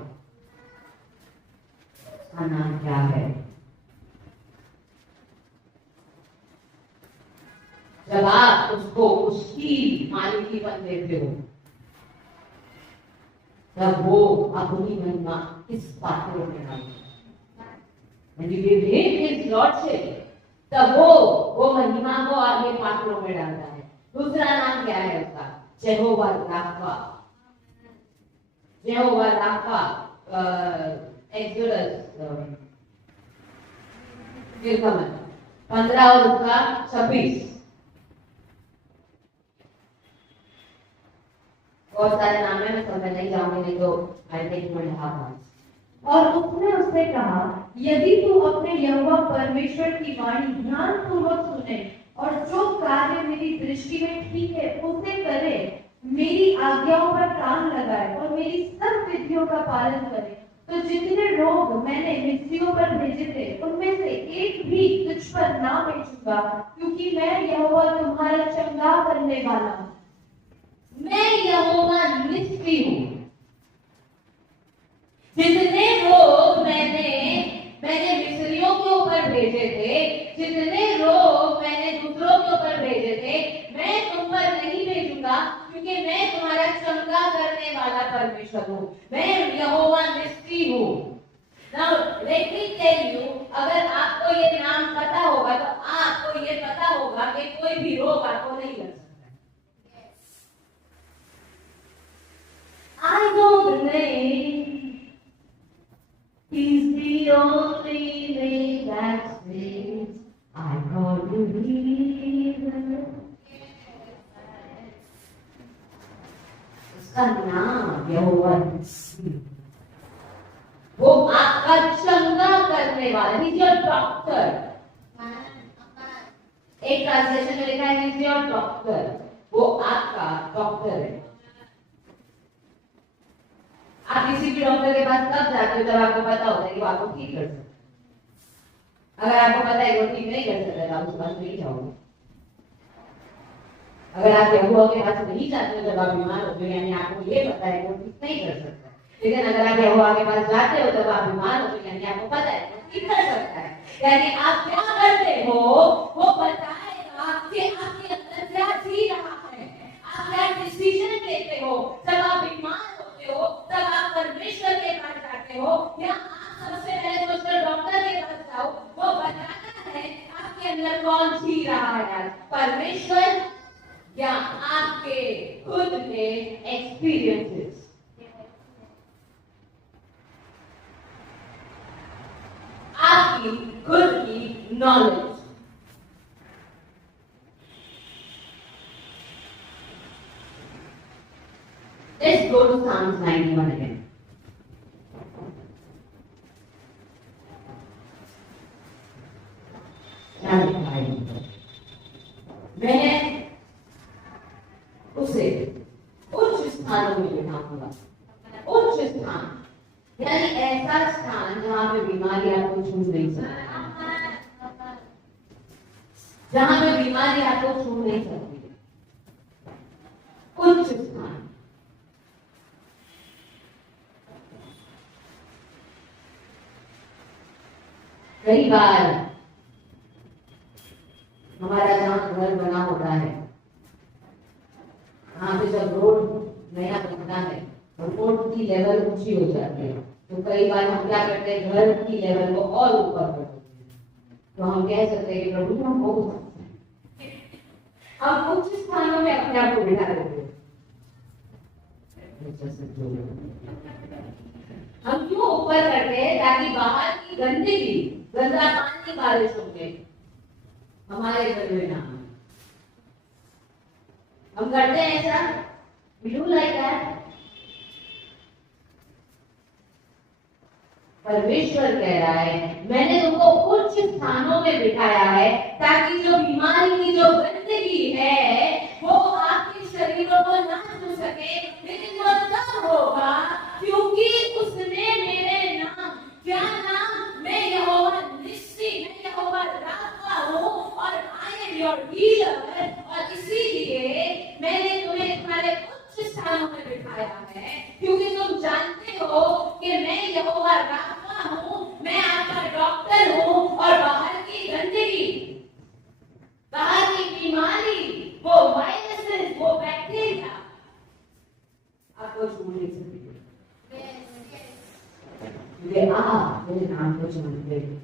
उसका नाम क्या है। जब आप उसको उसकी मालिकीपन देते हो, तब वो अपनी महिमा इस पात्रों में डालता है। When you give him his lordship, तब वो महिमा को आगे पात्रों में डालता है। दूसरा नाम क्या है उसका? यहोवा राफा। यहोवा राफा, एक्सोडस निर्गमन 15 और उसका 26। बहुत सारे नाम है, मैं सब में नहीं जाऊंगी, नहीं तो आई टेक 1.5 hours। और उसने उससे कहा, यदि तू अपने यहोवा परमेश्वर की वाणी ध्यानपूर्वक सुने और जो कार्य मेरी दृष्टि में ठीक है उसे करे, मेरी आज्ञाओं पर कान लगाए और मेरी सब विधियों का पालन करे, तो जितने रोग मैंने मिस्रियों पर भेजे थे उनमें से एक भी तुझ पर ना भेजूंगा, क्योंकि मैं यहोवा तुम्हारा चंगा करने वाला हूँ। मैं यहोवा निस्सी हूँ। जितने रोग मैंने मिस्रियों के ऊपर भेजे थे, जितने रोग मैंने दूसरों के ऊपर भेजे थे, मैं तुम पर नहीं भेजूंगा, क्योंकि मैं तुम्हारा चंगा करने वाला परमेश्वर हूँ। मैं यहोवा निस्सी हूँ। Now let me tell you, अगर आपको ये नाम पता होगा तो आपको ये पता होगा कि कोई भी रोग आपको नहीं लग सकता। I know the name. He's the only name that saves. I call you healer. उसका नाम यहोवा निस्सी। वो आपका चंगा करने वाला, He's your doctor। एक ट्रांसलेशन में लिखा है He's your doctor। वो आपका डॉक्टर है। आप किसी भी डॉक्टर के पास कब जाते हो? जब आपको पता होता है कि वो आपको ठीक कर सकता है। अगर आपको पता है कि वो ठीक नहीं कर सकता, आप उसके पास नहीं जाओगे। अगर आप यहोवा के पास नहीं जाते हो जब आप बीमार होते हो, यानी आपको ये पता है कि वो ठीक नहीं कर सकता। लेकिन अगर आप यहोवा के पास जाते हो तब आप बीमार होते हो, यानी आपको पता है वो ठीक कर सकता है। यानी आप क्या करते हो, वो बताएगा कि आपके अंदर क्या जी रहा है, आप क्या डिसीजन लेते हो। जब आप बीमार होते हो तब आप परमेश्वर के पास जाते हो, या आप सबसे पहले सोचकर डॉक्टर के पास जाओ। वो बताता है आपके अंदर कौन जी रहा है, परमेश्वर या आपके खुद के एक्सपीरियंसेस। आपकी खुद की knowledge. Let's go to Psalms 91 again. मैं उसे उच्च स्थानों में बिठाऊंगा। उच्च स्थान यानी ऐसा स्थान जहां पे बीमारी आपको छू नहीं सकती, जहां पे बीमारी आपको छू नहीं सकती। उच्च स्थान। कई बार हमारा जहाँ घर बना होता है, वहां पे जब रोड नया बनता है और रोड की लेवल ऊंची हो जाती है, तो कई बार हम क्या करते हैं, घर की लेवल को और ऊपर कर देते हैं। तो हम कह सकते हैं कि प्रभु हम बहुत सकते हैं, हम उच्च स्थानों में अपने आप को बिठा देते हैं। हम क्यों ऊपर करते हैं? ताकि बाहर की गंदगी, गंदा पानी, बारिश होके हमारे घर में ना। हम करते हैं ऐसा? We do like that? परमेश्वर कह रहा है मैंने तुमको उच्च स्थानों में बिठाया है, ताकि जो बीमारी की जो गंदगी है वो आपके शरीरों को ना छू सके। लेकिन वो तब होगा क्योंकि उसने मेरे नाम, क्या नाम? मैं यहोवा निस्सी, मैं यहोवा राफा हूँ और आई एम योर हीलर। और इसीलिए मैंने तुम्हें तुम्हारे उच्च स्थानों में बिठाया है, क्योंकि तुम जानते हो कि मैं यहोवा राफा हूँ, मैं आपका डॉक्टर हूँ। और बाहर की गंदगी, बाहर की बीमारी क्योंकि आप मेरे नाम को जानते हैं।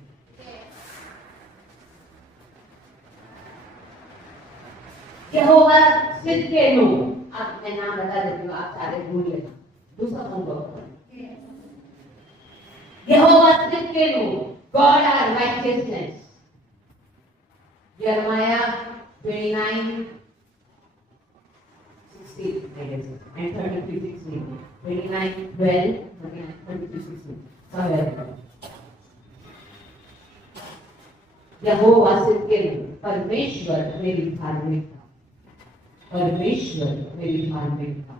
यहोवा सिदकेनु, आप मैं नाम बता देती हूँ, आप सारे भूल लेना। दूसरा कौन बोलता है? यहोवा सिदकेनु, God our righteousness. Jeremiah 29:16 and 33:16. 29:12, 33:16. somewhere. यहोवा सिदकेनु, परमेश्वर मेरी धार्मिकता, परमेश्वर मेरी धार्मिकता।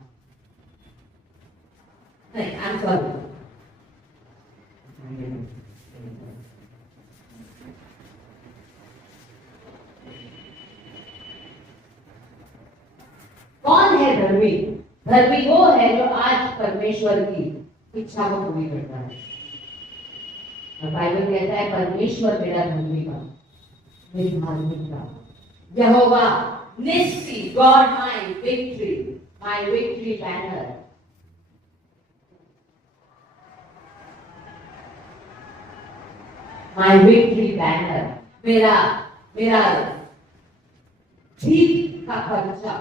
नहीं, आई एम सॉरी। कौन है धर्मी? धर्मी वो है जो आज परमेश्वर की इच्छा को पूरी करता है। और बाइबल कहता है परमेश्वर मेरा धर्मी का, मेरी धार्मिकता। यहोवा निस्सी, God my victory banner. My victory banner, मेरा जीत का खर्चा।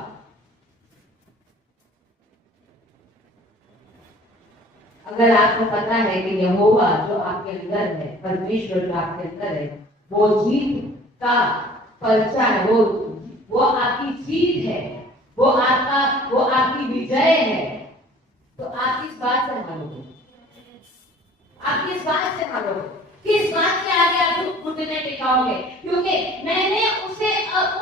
अगर आपको पता है कि यहोवा जो आपके अंदर है, परमेश्वर जो आपके अंदर है, वो जीत का पर्चा है, वो आपकी जीत है, वो आपकी विजय है, तो आप किस बात से हारोगे? आप किस बात से हारोगे? किस बात के आगे आप घुटने टिकाओगे? क्योंकि मैंने उसे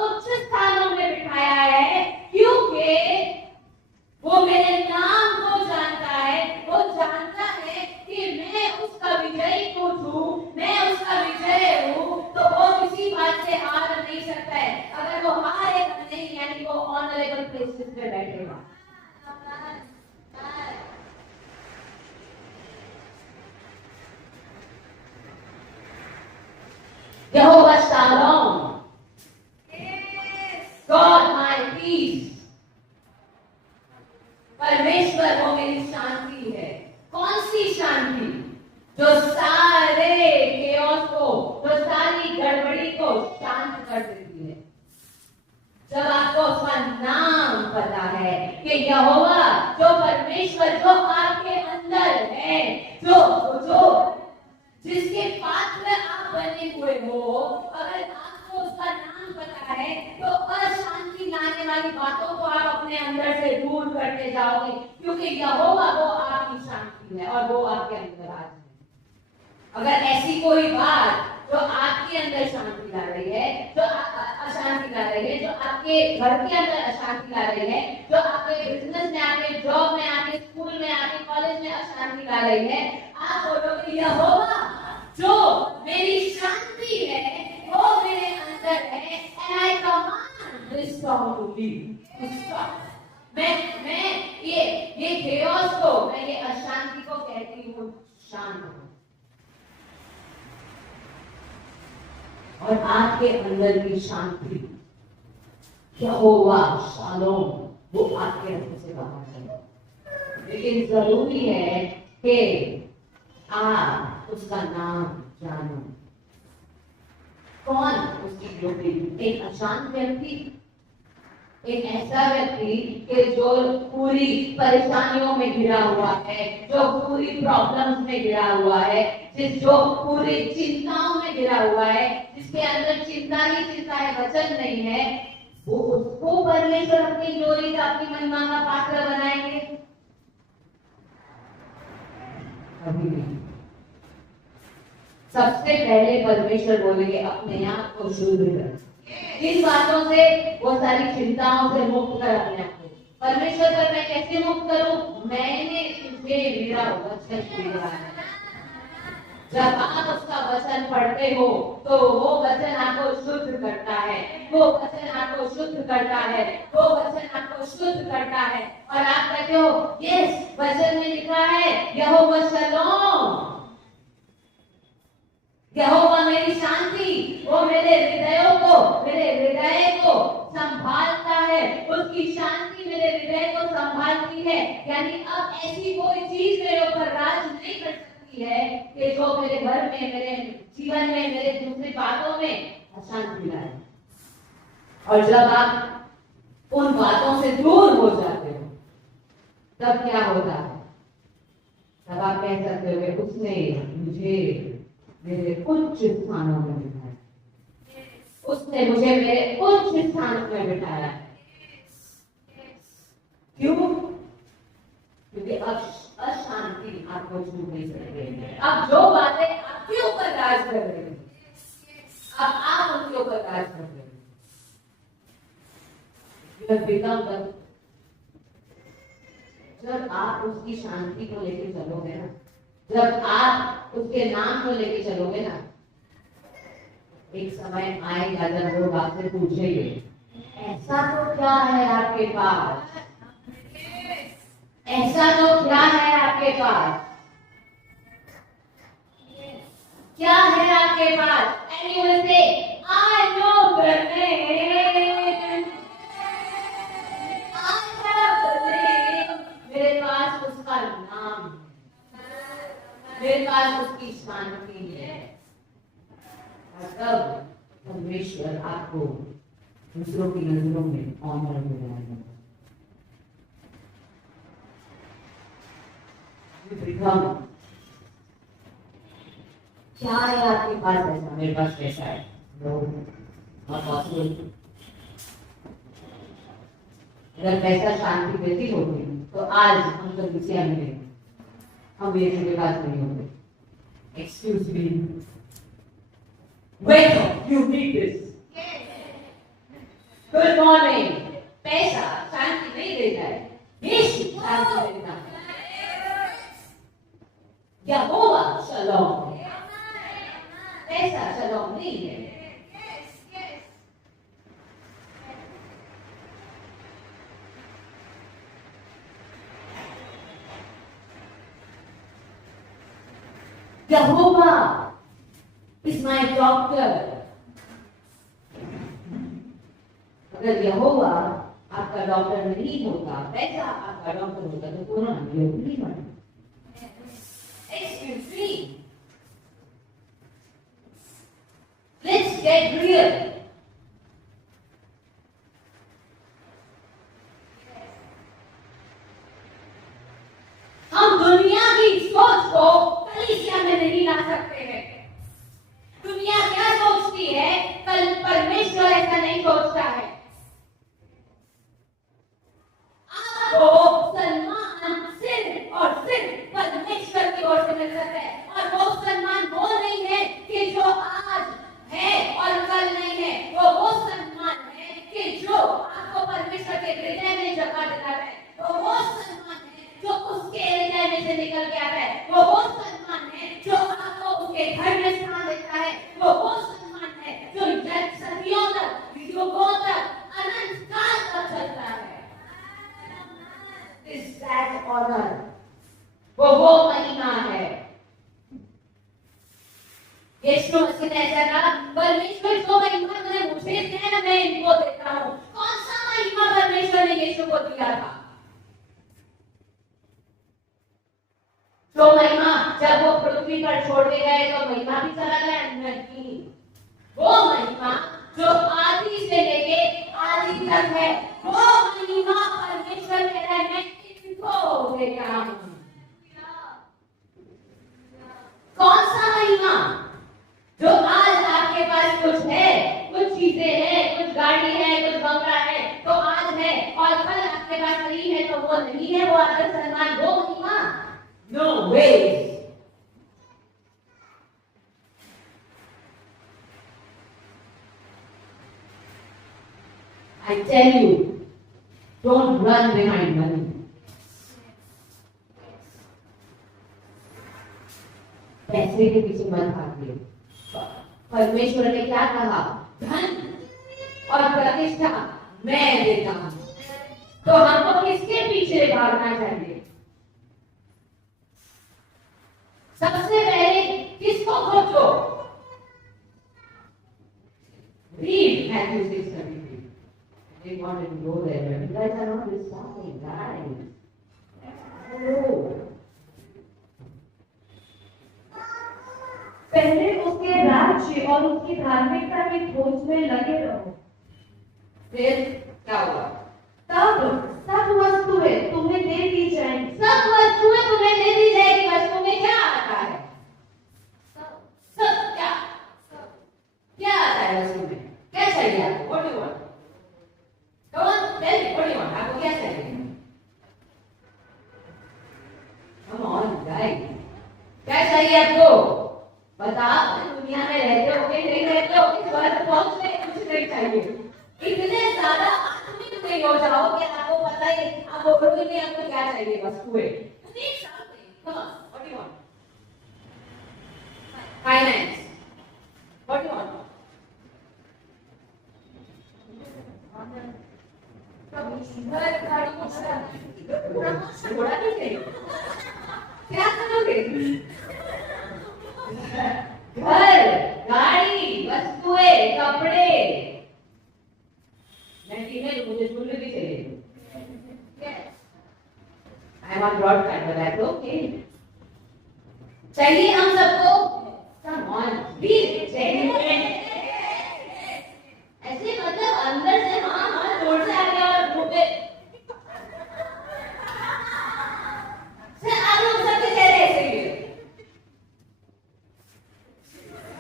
उच्च स्थानों में बिठाया है, क्योंकि वो मेरे नाम को जानता है। वो जानता है कि मैं उसका विजयी पुत्र हूँ, मैं उसका विजय हूँ, तो वो किसी बात से हार नहीं सकता है। अगर वो हारेगा नहीं, यानी वो ऑनरेबल प्लेसेस पे बैठेगा। यहोवा शालोम, गॉड माय पीस। परमेश्वर वो मेरी शांति है। कौन सी शांति? जो सारे केओस को, जो सारी गड़बड़ी को शांत कर देती है। जब आपको उसका नाम पता है कि यहोवा जो परमेश्वर जो आपके अंदर है, जो जिसके पात्र आप बने हुए हो, अगर आपको उसका नाम पता है तो अशांति लाने वाली बातों को आप अपने अंदर से दूर करते जाओगे, क्योंकि यहोवा वो आपकी शांति है और वो आपके अंदर आज है। अगर ऐसी कोई बात जो आपके अंदर शांति ला रही है, जो अशांति ला रही है, जो आपके घर के अंदर अशांति ला रही है, जो आपके बिजनेस में, आपके जॉब में, आपके स्कूल में, आपके कॉलेज में अशांति ला रही है, आप बोलोगे यहोवा जो मेरी शांति है वो मेरे अंदर है, and I command this storm to leave, to stop. मैं ये chaos को, मैं ये अशांति को कहती हूँ शांत हो। और आपके अंदर की शांति यहोवा शालोम वो आपके अंदर से बाहर है। लेकिन जरूरी है कि आप उसका नाम जानो। कौन उसकी ड्यूटी? एक अशांत व्यक्ति, एक ऐसा व्यक्ति कि जो पूरी परेशानियों में घिरा हुआ है, जो पूरी प्रॉब्लम्स में घिरा हुआ है, जो पूरी चिंताओं में घिरा हुआ है, जिसके अंदर चिंता ही चिंता है, वचन नहीं है, वो उसको परमेश्वर अपनी ग्लोरी का, अपनी महिमा का पात्र बनाएंगे? कभी नहीं। सबसे पहले परमेश्वर बोलेंगे अपने आप को शुद्ध कर। किन बातों से? वो सारी चिंताओं से मुक्त कर अपने आप को। परमेश्वर का मैं कैसे मुक्त करूं? मैंने तुझे मेरा वचन दिया है। जब आप उसका वचन पढ़ते हो तो वो वचन आपको शुद्ध करता है, वो वचन आपको शुद्ध करता है, वो वचन आपको शुद्ध करता है। और आप कहते हो यस, वचन में लिखा है यहोवा शालोम, यहोवा मेरी शांति, वो मेरे हृदय को संभालता है, उसकी शांति मेरे हृदय को संभालती है। यानी अब ऐसी कोई चीज मेरे ऊपर राज नहीं कर सकती है कि जो मेरे घर में, मेरे जीवन में, मेरे दूसरी बातों में अशांति लाए। और जब आप उन बातों से दूर हो जाते हो तब क्या होता है? तब आप कह सकते हो कि उसने मुझे मेरे उच्च स्थानों में बिठाया, उसने मुझे मेरे उच्च स्थानों में बिठाया। क्यों? क्योंकि अब अशांति आपको छू नहीं सकती। अब जो बातें आपके ऊपर राज कर रही हैं, अब आप उनके ऊपर राज कर रहे हैं। जब आप उसकी शांति को लेके चलोगे ना, जब आप उसके नाम को लेके चलोगे ना, एक समय आएगा जब लोग आपसे पूछेंगे, ऐसा तो क्या है आपके पास? ऐसा तो क्या है आपके पास? क्या है आपके पास? And you will say, I know the name. I have the name. मेरे पास उसका नाम है, मेरे पास उसकी शांति है। और तब परमेश्वर आपको दूसरों की नजरों में ऑनर मिलाएगा। क्या है आपके पास? ऐसा मेरे पास कैसा है? अगर पैसा शांति देती होती तो आज हम तो दुनिया में हम ये के पास नहीं होते। Excuse me, wake up, you need this. Good morning. पैसा शांति नहीं देता है, यीशु शांति देता है। यहोवा शलोम, पैसा शलोम नहीं है। यहोवा is my doctor। अगर यहोवा आपका डॉक्टर नहीं होता, पैसा आपका डॉक्टर होता तो कोरोना नहीं बनता। Excuse me, let's get real। हम दुनिया की सोच को कलीसिया में नहीं ला सकते हैं। दुनिया क्या सोचती है, कल परमेश्वर ऐसा नहीं सोचता है। आपको सम्मान सिर्फ और सिर्फ परमेश्वर की ओर से मिल सकता है। और वो सम्मान वो नहीं है कि जो आज है और कल नहीं है। वो सम्मान है कि जो आपको परमेश्वर के हृदय में जगह देता है। वो सम्मान है जो उसके हृदय में से निकल के आता है। वो सम्मान है जो आपको उसके घर में स्थान देता है। वो सम्मान है जो सदियों तक, युगों तक, अनंत काल तक चलता है। Is that honor? वो महिमा है। यीशु मसीह ने ऐसा कहा, परमेश्वर जो महिमा तुमने मुझे दिया मैं इनको देता हूँ। कौन सा महिमा परमेश्वर ने यीशु को दिया था? जो महिमा जब वो पृथ्वी पर छोड़ के गए तो महिमा भी चला गया नहीं। वो महिमा जो आदि से लेके आदि तक है, वो महिमा परमेश्वर कह रहा है इनको देगा। कौन सा महिमा? जो आज आपके पास कुछ है, कुछ चीजें हैं, कुछ गाड़ी है, कुछ बंगला है तो आज है, और कल आपके पास नहीं है तो वो नहीं है। वो आदर सम्मान, वो महिमा no way। I tell you, don't run behind money। पैसे के पीछे मत भागिए। परमेश्वर ने क्या कहा? धन और प्रतिष्ठा मैं देता हूं। तो हमको किसके पीछे भागना चाहिए? सबसे पहले किसको खोजो? Read Matthew 6:33। They wanted to go there, but you guys are not responding, guys. Hello। पहले उसके राज्य और उसकी धार्मिकता की खोज में लगे रहो। फिर क्या हुआ? तब सब वस्तुएं तुम्हें दे दी जाएंगी। सब वस्तुएं तुम्हें दे दी जाएगी। वस्तु में क्या आता है? सब क्या क्या आता है वस्तु में? क्या चाहिए आपको? What do you want? Come on, tell me, what do you want? आपको क्या चाहिए? Come on, guys. क्या चाहिए आपको? बताओ। दुनिया में रहते हो कि नहीं रहते हो, इस वर्ष पहुंच में कुछ नहीं चाहिए। इतने ज्यादा आत्मिक नहीं हो जाओ कि आपको पता ही आप बोलोगे नहीं आपको क्या चाहिए वस्तुएं। Come on, what do you want? Finance. What do you want? घर गाड़ी प्रमोशन थोड़ा नहीं चाहिए। क्या करोगे? घर गाड़ी वस्तुएं कपड़े। मैं फीमेल मुझे ज्वेलरी चाहिए। I am on broadcast but that's okay. चाहिए हम सबको। कम ऑन प्लीज चाहिए। ऐसे मतलब अंदर से हाँ हाँ जोर से आ गया और मुंह पे से आप लोग सबके चेहरे ऐसे ही है।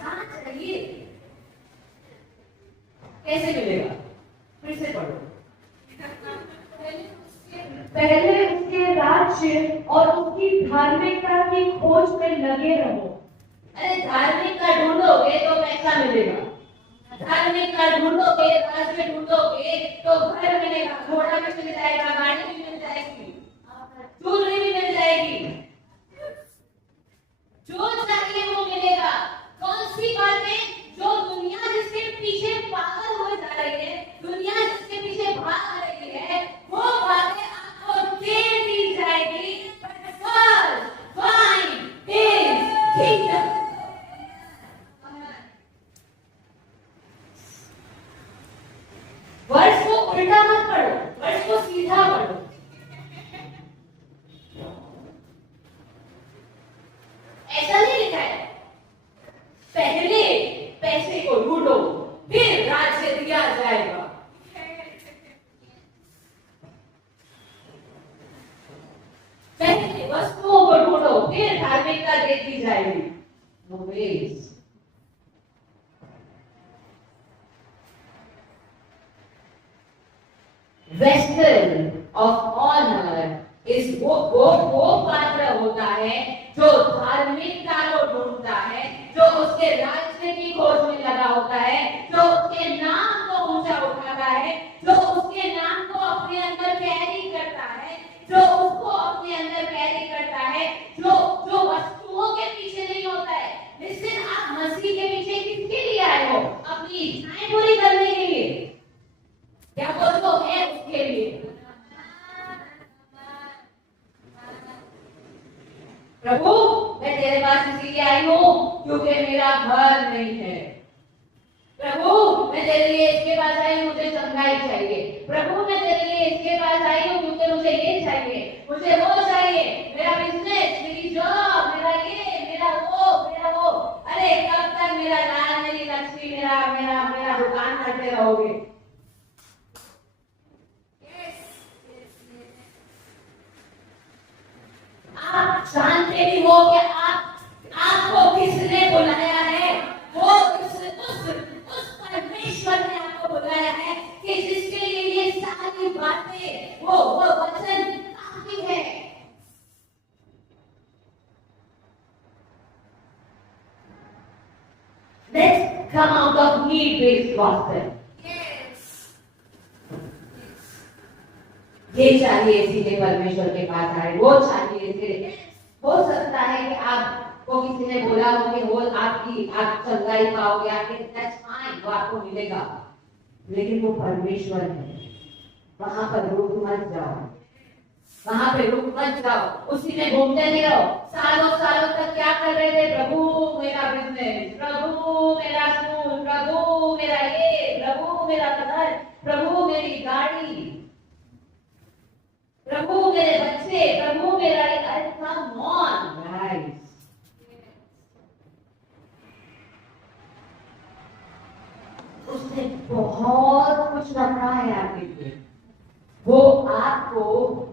हाँ चाहिए। कैसे मिलेगा? फिर से पढ़ो। पहले उसके राज्य और उसकी धार्मिकता की खोज में लगे रहो। अरे धार्मिक का ढूंढोगे तो पैसा मिलेगा। धार्मिक का ढूंढोगे, राज्य ढूंढोगे तो घर मिलेगा, घोड़ा भी मिल जाएगा, गाड़ी भी मिल जाएगी, ज्वेलरी भी मिल जाएगी। जो चाहिए वो मिलेगा। कौन सी बातें जो दुनिया जिसके पीछे पागल हो जा रही है, दुनिया जिसके पीछे भाग रही है, वो बातें आपको दे दी जाएगी। But first, find His kingdom. वर्ष को उल्टा मत पढ़ो, वर्ष को सीधा पढ़ो। ऐसा नहीं लिखा है पहले पैसे को ढूंढो फिर राज्य दिया जाएगा। पहले वस्तुओं को ढूंढो फिर धार्मिकता दे दी जाएगी। No ways. Vessel of honor is वो पात्र होता है जो धार्मिकता को ढूंढता है, जो उसके राज्य की खोज में लगा होता है, जो उसके नाम को ऊंचा उठाता है, जो उसके नाम को अपने अंदर कैरी करता है, जो उसको अपने अंदर कैरी करता है, जो वस्तुओं के पीछे नहीं होता है। लिसन, आप मसीह के पीछे किसके लिए आए हो? अपनी इच्छाएं पूरी करने के लिए, क्या वो जो है उसके लिए। प्रभु मैं तेरे पास इसीलिए आई हूँ क्योंकि मेरा घर नहीं है। प्रभु मैं तेरे लिए इसके पास आई हूँ, मुझे चंगाई चाहिए। प्रभु मैं तेरे लिए इसके पास आई हूँ क्योंकि मुझे ये चाहिए, मुझे वो चाहिए, मेरा बिजनेस, मेरी जॉब, मेरा ये, मेरा वो। अरे कब तक मेरा लाल, मेरी लक्ष्मी, मेरा दुकान करते रहोगे? आप जानते भी हो कि आपको किसने बुलाया है? वो उस परमेश्वर ने आपको बुलाया है कि जिसके लिए ये सारी बातें वो वचन काफी है। Let's come out of need-based gospel. ये चाहिए इसीलिए परमेश्वर के पास आए, वो चाहिए इसलिए। हो सकता है कि आपको किसी ने बोला हो कि वो आप चंगाई पाओगे, वो आपको मिलेगा, लेकिन वो परमेश्वर है। वहां पर रुक मत जाओ, वहां पे रुक मत जाओ, उसी में घूमते नहीं रहो। सालों तक क्या कर रहे थे? प्रभु मेरा बिजनेस, प्रभु मेरा स्कूल, प्रभु मेरा ये, प्रभु मेरा घर, प्रभु मेरी गाड़ी, प्रभु मेरे बच्चे, प्रभु मेरा। कम ऑन गाइस, उसने बहुत कुछ रखा है आपके लिए। वो आपको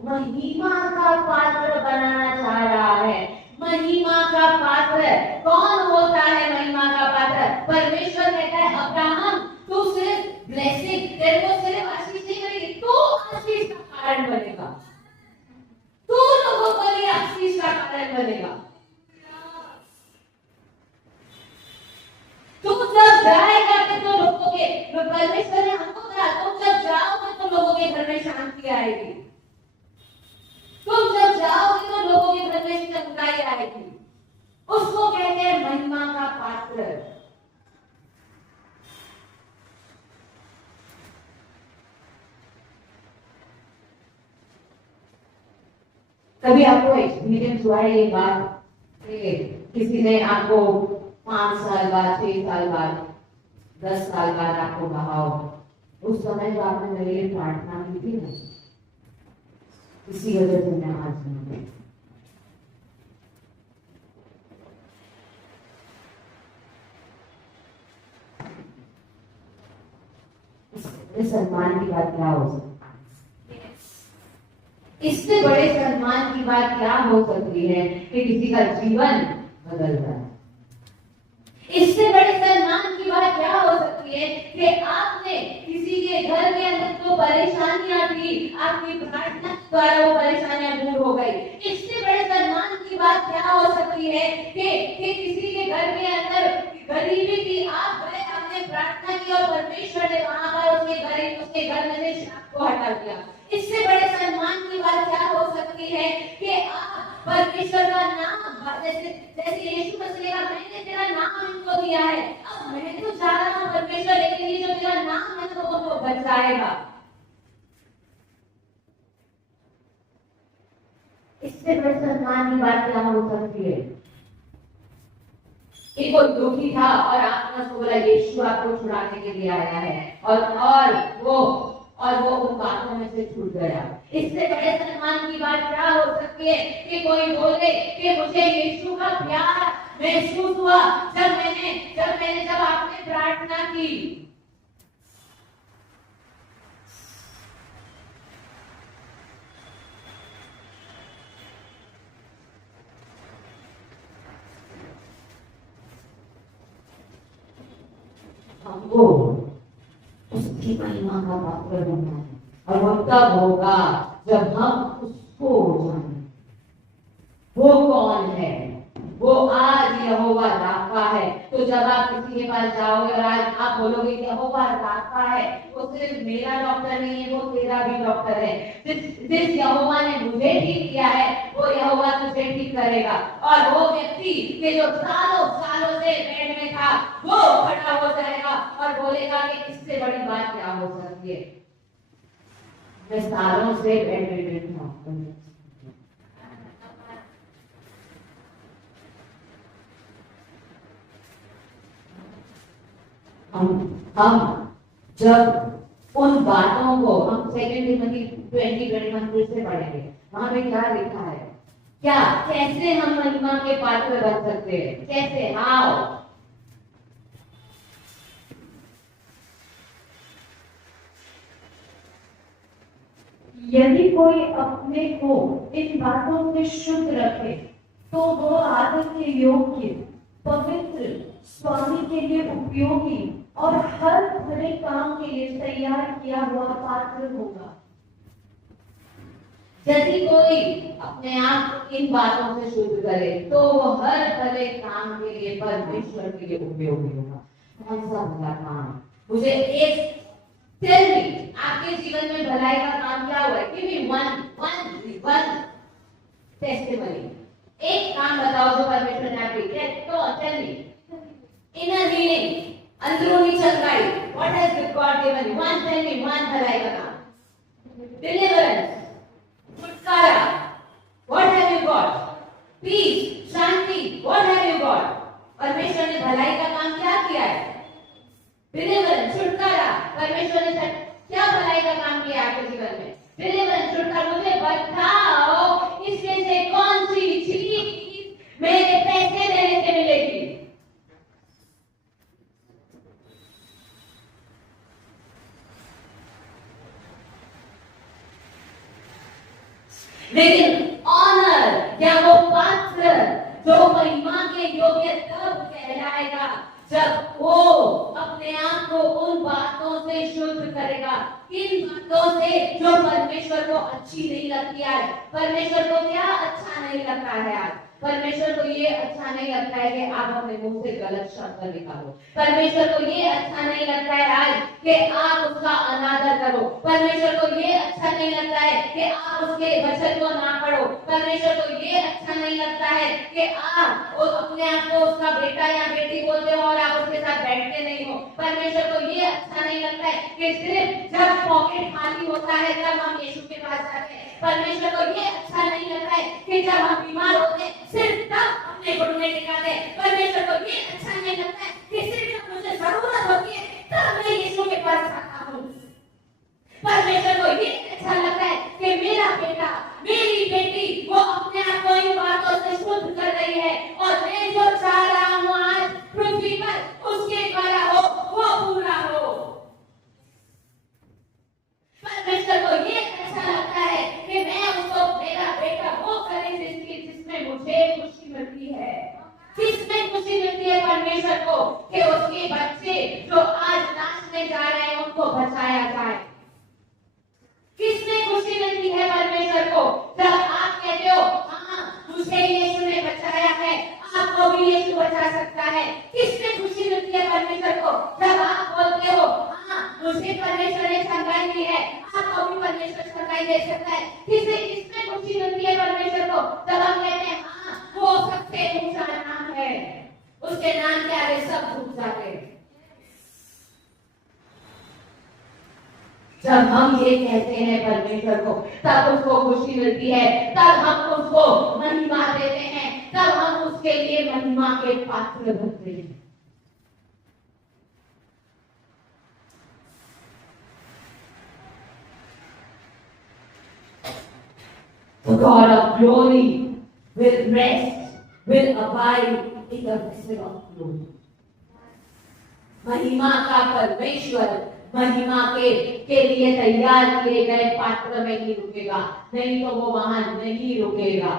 महिमा का पात्र बनाना चाह रहा है। महिमा का पात्र कौन होता है? महिमा का पात्र परमेश्वर कहता है अब्राहम तू सिर्फ ब्लेसिंग, तेरे को सिर्फ आशीष नहीं करेगी, तू आशीष का कारण बनेगा, तू लोगों के लिए आशीष का कारण बनेगा। तू जब जाएगा तो लोगों के, परमेश्वर ने हमको कहा तुम जब जाओगे तो लोगों के घर में शांति आएगी, तुम जब जाओगे तो लोगों के घर में चंगाई आएगी। उसको कहते हैं महिमा का पात्र। कभी आपको एक्सपीरियंस हुआ है ये बात कि किसी ने आपको 5 साल बाद, 6 साल बाद, 10 साल बाद आपको कहा हो उस समय जो आपने मेरे लिए प्रार्थना की थी ना, इसी वजह से मैं आज हूं। इस सम्मान की बात क्या हो सकती है? इससे बड़े सम्मान की बात क्या हो सकती है कि किसी का जीवन बदल जाए? इससे बड़े सम्मान की बात क्या हो सकती है कि आपने किसी के घर के अंदर जो परेशानियां थी, आपकी प्रार्थना द्वारा वो परेशानियां दूर हो गई। इससे बड़े सम्मान की बात क्या हो सकती है कि किसी के घर के अंदर गरीबी थी, आप गए, आपने प्रार्थना की और परमेश्वर ने वहां पर उसके घर में से शाप को हटा दिया। इससे बड़े सम्मान की बात क्या हो सकती है कि आप परमेश्वर का नाम, जैसे यीशु मसीह ने कहा मैंने तेरा नाम इनको दिया है, अब मैं तो जा रहा हूं परमेश्वर, लेकिन ये जो तेरा नाम है तो वो बचाएगा। इससे बड़े सम्मान की बात क्या हो सकती है कि कोई दुखी था और आपने उसको बोला यीशु आपको छुड़ाने के लिए आया है, और वो उन बातों में से छूट गया। इससे बड़े सम्मान की बात क्या हो सकती है कि कोई बोले कि मुझे यीशु का प्यार महसूस हुआ जब आपने प्रार्थना की। हमको उसकी महिमा का पात्र बनना है, और वो तब होगा जब हम उसको जाने। वो कौन है? वो आज यहोवा राफा है। तो जब आप किसी के पास जाओगे और आज आप बोलोगे यहोवा राफा है, वो सिर्फ मेरा डॉक्टर नहीं है, वो तेरा भी डॉक्टर है। जिस यहोवा ने मुझे ठीक किया है वो यहोवा तुझे ठीक करेगा। और वो व्यक्ति के जो सालों सालों से बेड में था वो खड़ा हो जाएगा और बोलेगा कि इससे बड़ी बात क्या हो सकती है? मैं सालों से बेड में बैठा हूं। हम जब उन बातों को हम 2 तिमोथी 20:21 फिर से पढ़ेंगे, वहां पे क्या लिखा है, क्या कैसे हम महिमा के पात्र बन सकते हैं, कैसे, हाउ? यदि कोई अपने को इन बातों से शुद्ध रखे तो वो आदर के योग्य, पवित्र, स्वामी के लिए उपयोगी और हर भले काम के लिए तैयार किया हुआ पात्र होगा। यदि कोई अपने आप को इन बातों से शुद्ध करे तो वो हर भले काम के लिए, परमेश्वर के लिए उपयोगी होगा। कौन सा भला काम? मुझे एक टेल मी, आपके जीवन में भलाई का काम क्या हुआ है? Give me one testimony. एक काम बताओ जो परमेश्वर ने आपको किया। तो टेल मी, इनर हीलिंग, अंदरूनी चंगाई, what has God given you? One, tell me one भलाई का काम। डिलीवरेंस, छुटकारा, what have you got? Peace, शांति, व्हाट हैव यू गॉट? परमेश्वर ने भलाई का काम क्या किया है? डिलीवरेंस, छुटकारा। परमेश्वर ने क्या भलाई का काम किया आपके जीवन में? डिलीवरेंस, छुटकारा। मुझे बताओ इसमें से कौन सी चीज मेरे पैसे देने से मिलेगी? लेकिन ऑनर या वो पात्र जो महिमा के योग्य तब कहलाएगा जब वो अपने आप को उन बातों से शुद्ध करेगा, इन बातों से जो परमेश्वर को अच्छी नहीं लगती है। परमेश्वर को क्या अच्छा नहीं लगता है? आज परमेश्वर को ये अच्छा नहीं लगता है कि आप अपने मुंह से गलत शब्द निकालो। परमेश्वर को ये अच्छा नहीं लगता है आज कि आप उसका अनादर करो। परमेश्वर को ये अच्छा नहीं लगता है कि आप उसके वचन को ना पढ़ो। परमेश्वर को ये अच्छा नहीं लगता है कि आप अपने आप को उसका बेटा या बेटी बोलते हो और आप उसके साथ बैठते नहीं हो। परमेश्वर को ये अच्छा नहीं लगता है कि सिर्फ जब पॉकेट खाली होता है तब हम यीशु के पास जाते हैं। परमेश्वर को ये अच्छा नहीं लगता है कि जब हम बीमार होते हैं सिर्फ तब अपने घुटने टिकाते हैं। परमेश्वर को ये अच्छा नहीं लगता है कि सिर्फ जब मुझे जरूरत होती है तब मैं यीशु के पास जाता हूँ। परमेश्वर को ये अच्छा लगता है कि मेरा बेटा मेरी बेटी वो अपने आप को इन बातों से शुद्ध कर रही है और मैं जो चाह रहा हूँ आज पृथ्वी पर उसके द्वारा हो वो पूरा हो। परमेश्वर को ये अच्छा लगता है कि मैं उसको मेरा बेटा वो करे जिसमें मुझे खुशी मिलती है। किसमें खुशी मिलती है परमेश्वर को? कि उसके बच्चे जो आज नाचने जा रहे हैं उनको बचाया जाए। किसमें खुशी मिलती है परमेश्वर को? जब आप कहते हो हाँ मुझे यीशु ने बचाया है, आपको भी यीशु बचा सकता है। किसमें खुशी मिलती है परमेश्वर को? जब आप बोलते हो हाँ मुझे परमेश्वर ने चंगाई दी है, आपको भी परमेश्वर चंगाई दे सकता है। किसमें खुशी मिलती है परमेश्वर को? जब हम कहते हैं हाँ वो सबसे ऊंचा नाम है, उसके नाम के आगे सब झुक जाते हैं। जब हम ये कहते हैं परमेश्वर को तब उसको खुशी मिलती है, तब हम उसको महिमा देते हैं, तब हम उसके लिए महिमा के पात्र बनते हैं। The God of glory will rest, will abide in the vessel of glory. महिमा का परमेश्वर महिमा के लिए तैयार किए गए पात्र में ही रुकेगा, नहीं तो वो वहां नहीं रुकेगा।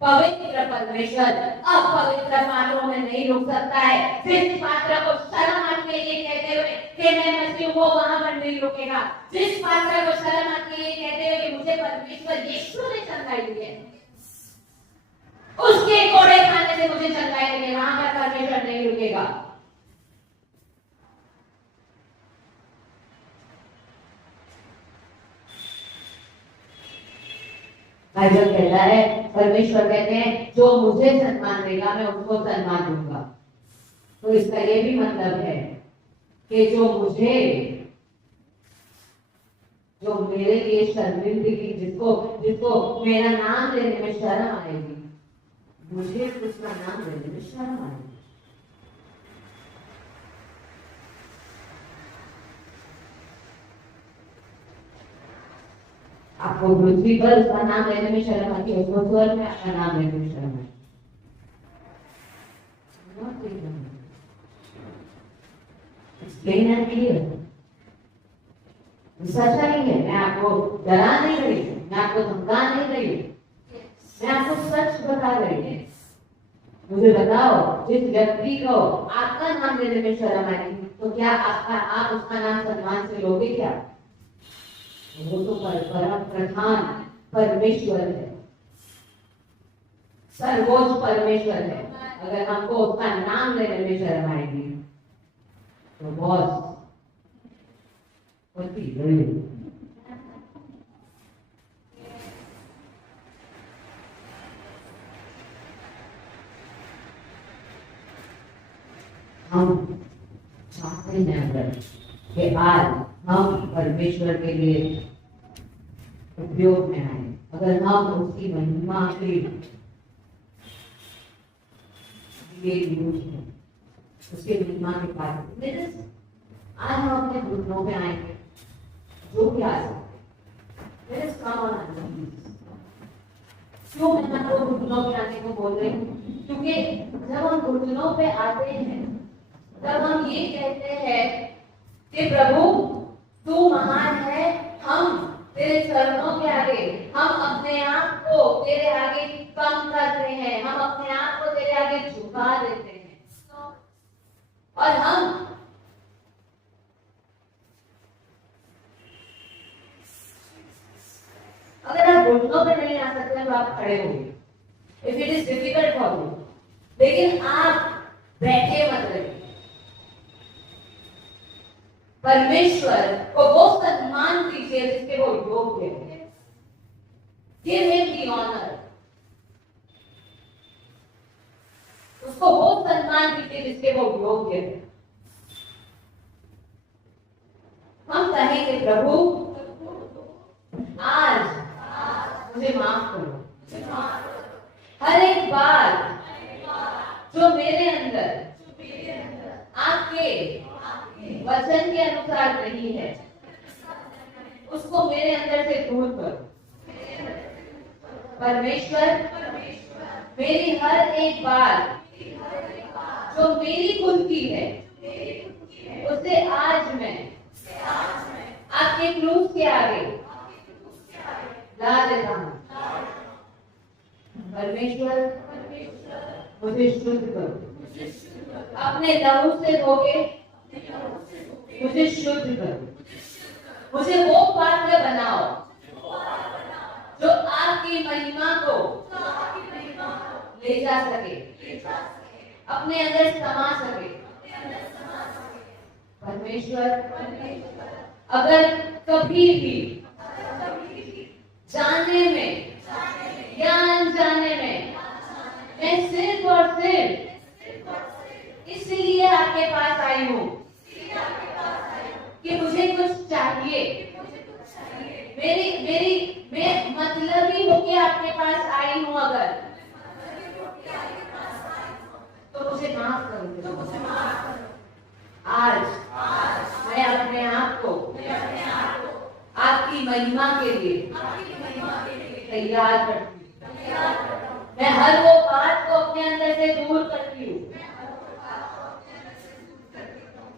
पवित्र परमेश्वर अपवित्र पात्रों में नहीं रुक सकता है। जिस पात्र को शर्म आती है ये कहते हुए कि मैं मसीह हूं, वो वहां पर नहीं रुकेगा। जिस पात्र को शर्म आती है ये कहते हुए कि मुझे परमेश्वर यीशु ने चंगाई दी है, उसके कोड़े खाने से मुझे चंगाई दी है, वहां पर परमेश्वर नहीं रुकेगा। बाइबल कहता है, परमेश्वर कहते हैं जो मुझे सम्मान देगा मैं उसको सम्मान दूंगा। तो इसका ये भी मतलब है कि जो मेरे लिए शर्मिंदगी, जिसको मेरा नाम लेने में शर्म आएगी, मुझे उसका नाम लेने में शर्म आएगी। आपको पृथ्वी पर उसका नाम लेने में शर्म आती है, उसको स्वर्ग में आपका नाम लेने में शर्म आती है। सच्चा नहीं है, मैं आपको डरा नहीं रही, मैं आपको धमका नहीं रही, मैं आपको सच बता रही हूँ। मुझे बताओ, जिस व्यक्ति को आपका नाम लेने में शर्म आएगी तो क्या आप उसका नाम सम्मान से लोगे क्या? वो तो परम प्रधान परमेश्वर है, सर्वोच्च परमेश्वर है। अगर हमको उसका नाम लेने में शर्म आएगी तो बॉस हम चाहते हैं अगर कि आज हम परमेश्वर के लिए उपयोग में आए, अगर हम उसकी महिमा के लिए यूज हैं, उसके महिमा के पात्र, आज हम अपने घुटनों पे आएंगे, जो भी आ सकते। क्यों मैं आपको घुटनों पे आने को बोल रही हूँ? क्योंकि जब हम घुटनों पे आते हैं तब हम ये कहते हैं कि प्रभु तू महान है, हम तेरे चरणों के आगे हम अपने आप को तेरे आगे कम करते हैं, हम अपने आप को तेरे आगे झुका देते हैं और हम अगर आप घुटनों पे नहीं आ सकते तो आप खड़े होंगे, if it is difficult for you, लेकिन आप बैठे मत रहिए। परमेश्वर को वो सम्मान दीजिए जिसके वो योग्य है। गिव हिम द ऑनर, उसको वो सम्मान दीजिए जिसके वो योग्य है। हम कहेंगे प्रभु आज मुझे माफ करो, हर एक बात जो मेरे अंदर आपके वचन के अनुसार नहीं है उसको मेरे अंदर से दूर करो। परमेश्वर मेरी हर एक बात जो मेरी खुद की है उसे आज मैं आपके क्रूस के आगे ला देता हूँ। परमेश्वर मुझे शुद्ध करो, अपने लहू से धोके मुझे शुद्ध करो, मुझे वो पात्र बनाओ जो आपकी महिमा को ले जा सके, अपने अंदर समा सके। परमेश्वर अगर कभी भी जाने में या अनजाने में मैं सिर्फ और सिर्फ इसलिए आपके पास आई हूँ कि मुझे कुछ चाहिए, मैं मतलबी होके आपके पास आई हूँ, अगर तो मुझे माफ करो। आज मैं अपने आप को आपकी महिमा के लिए तैयार करती हूँ। मैं हर वो बात को अपने अंदर से दूर करती हूँ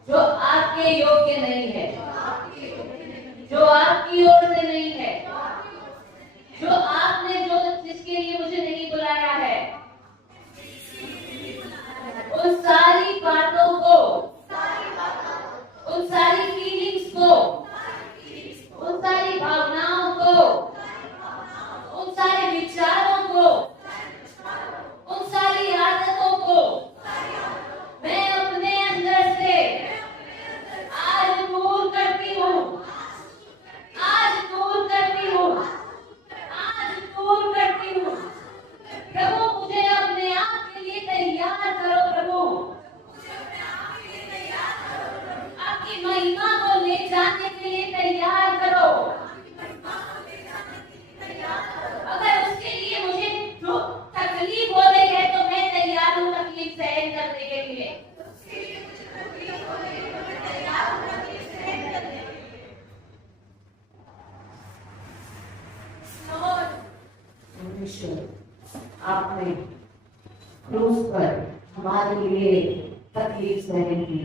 जो आपके योग्य नहीं है, जो आपकी ओर से नहीं है, जो आपने जो जिसके लिए मुझे नहीं बुलाया है, उन सारी बातों को, उन सारी फीलिंग्स को, उन सारी भावनाओं को, उन सारे विचारों को, उन सारी आदतों को मैं अपने अंदर से आज दूर करती हूँ, आज दूर करती हूँ, आज दूर करती हूँ। प्रभु मुझे अपने आप के लिए तैयार करो, प्रभु आपकी महिमा को ले जाने के लिए तैयार करो। अगर उसके लिए मुझे जो तकलीफ हो रही है तो मैं तैयार हूँ तकलीफ सहन करने के लिए। आपने क्रूस पर हमारे लिए तकलीफ सहन की,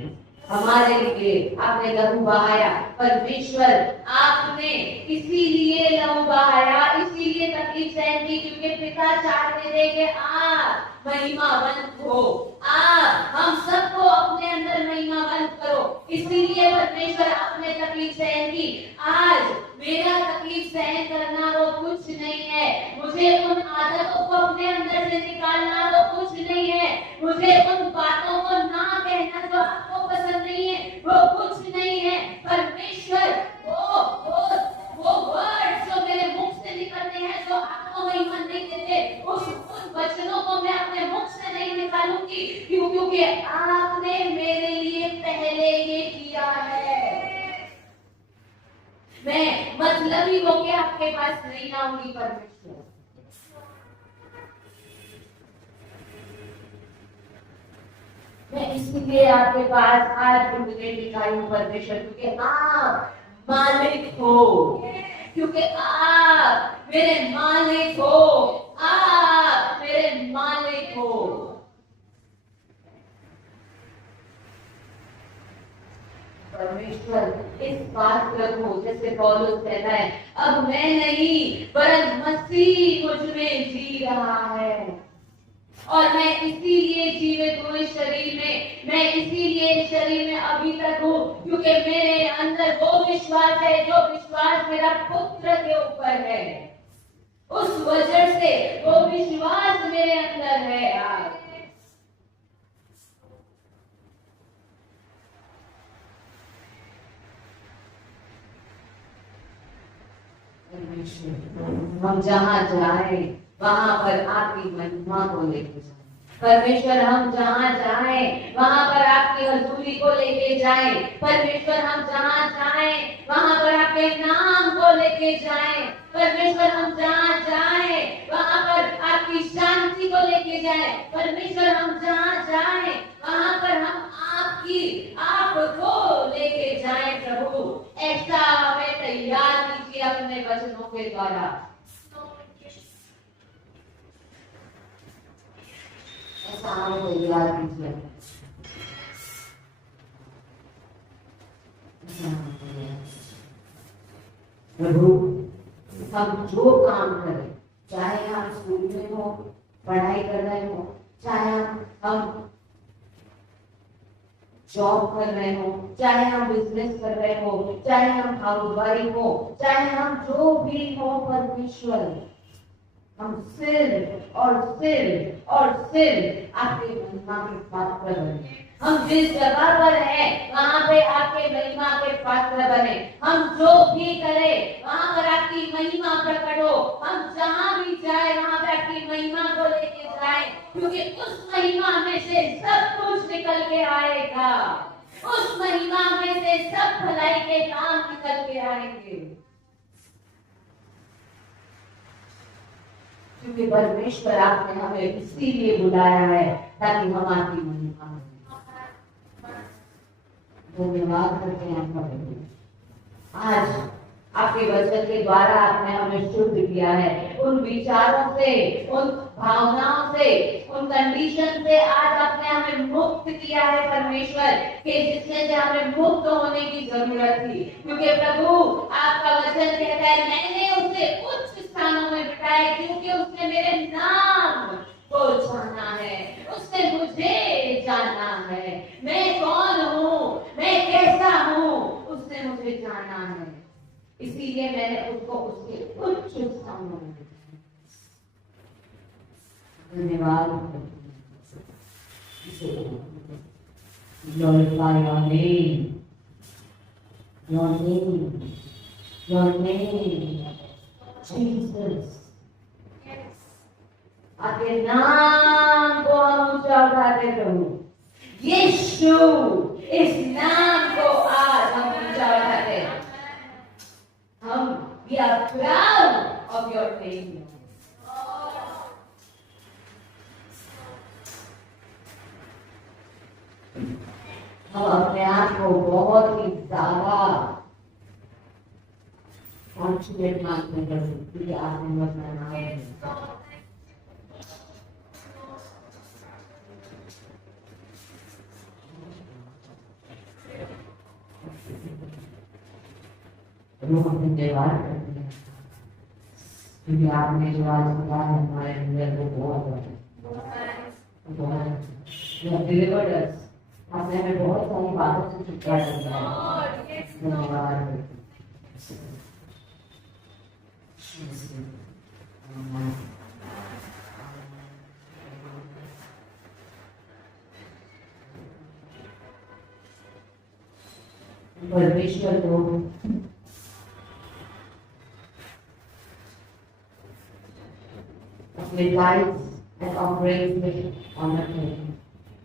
हमारे लिए आपने लहू बहाया। परमेश्वर आपने इसीलिए लहू बहाया, इसीलिए तकलीफ सहन की, क्योंकि पिता चाहते थे कि आप महिमावंत हो, आप हम सबको अपने अंदर महिमावंत करो। इसीलिए परमेश्वर आपने तकलीफ सहन की। आज मेरा तकलीफ सहन करना वो कुछ नहीं है, मुझे उन आदतों को अपने अंदर से निकालना वो कुछ नहीं है, मुझे उन बातों को ना कहना जो आपको पसंद नहीं है वो कुछ नहीं है। परमेश्वर वो वर्ड जो मेरे मुख से निकलते हैं जो आपको महिमा नहीं देते, उन वचनों को मैं अपने मुख से नहीं निकालूंगी, क्योंकि आपने मेरे लिए पहले ये किया है। मैं मतलबी होके आपके पास नहीं आऊंगी। परमेश्वर मैं इसलिए आपके पास आज ढूंढने निकाली हूँ परमेश्वर, क्योंकि आप मालिक हो, क्योंकि आप मेरे मालिक हो, आप मेरे मालिक हो। परमेश्वर इस पात्र को, जैसे पौलुस कहता है, अब मैं नहीं वरन मसीह मुझ में जी रहा है, और मैं इसीलिए जीवित हूँ इस शरीर में, मैं इसीलिए इस शरीर में अभी तक हूँ क्योंकि मेरे अंदर वो विश्वास है जो विश्वास मेरा पुत्र के ऊपर है। उस वजह से वो विश्वास मेरे अंदर है आज। हम जहाँ जाए वहां पर आपकी महिमा को लेके जाए। परमेश्वर हम जहाँ जाए वहां पर आपकी हजूरी को लेके जाए। परमेश्वर हम जहाँ जाए वहां पर आपके नाम को लेके जाए। परमेश्वर हम जहाँ जाए वहां पर आपकी शांति को लेके जाए। परमेश्वर हम जहाँ जाए वहां पर हम आपको लेके जाए। प्रभु ऐसा हमें तैयार कीजिए अपने वचनों के द्वारा। ऐसा हमें तैयार कीजिए। प्रभु हम जो काम करें, चाहे हम स्कूल में हो, पढ़ाई कर रहे हो, चाहे हम जॉब कर रहे हो, चाहे हम बिजनेस कर रहे हो, चाहे हम हाउसवाइफ हो, चाहे हम जो भी हो, परमेश्वर हम सिर्फ और सिर्फ और सिर्फ आपके महिमा के पात्र बने। हम जिस जगह पर हैं वहां पे आपके महिमा के पात्र बने। हम जो भी करें वहां पर आपकी महिमा प्रकट हो। हम जहां भी जाए वहां पर आपकी महिमा को लेके जाए, क्योंकि उस महिमा में से सब कुछ निकल के आएगा। उस महिमा में से सब भलाई के काम निकल के आएंगे, क्योंकि परमेश्वर आपने हमें इसीलिए बुलाया है ताकि हम आपकी महिमा करें। धन्यवाद करते हैं आपका। आज आपके वचन के द्वारा आपने हमें शुद्ध किया है। उन विचारों से, उन भावनाओं से, उन कंडीशन से आज आपने हमें मुक्त किया है परमेश्वर, कि जिससे हमें मुक्त होने की जरूरत थी। क्योंकि प्रभु आपका वचन कहता है, मैंने उसे उच्च स्थानों में बिठाया क्योंकि उसने मेरे नाम को जाना है, उसने मुझे जाना है। मैं कौन हूँ, मैं कैसा हूँ, उसने मुझे जाना है। इसीलिए मैंने उसको उसके उच्च स्थानों में बिठाया। धन्यवाद। Glorify your name, your name, your name, Jesus. आपके नाम को हम ऊंचा उठाते प्रभु यीशु, इस नाम को आज हम ऊंचा उठाते हैं। हम we are proud of your name. हम अपने आप को बहुत ही ज्यादा फॉर्चुनेट मानते हैं क्योंकि आपने अपना नाम है। हम धन्यवाद करते हैं क्योंकि आपने जो आज कहा है हमारे अंदर वो बहुत डिलीवर्ड अस। आपने हमें बहुत सारी बातों से छुटकारा दिया है। धन्यवाद। परमेश्वर को अपने लाइफ एंड ऑपरेट में ऑनर करें।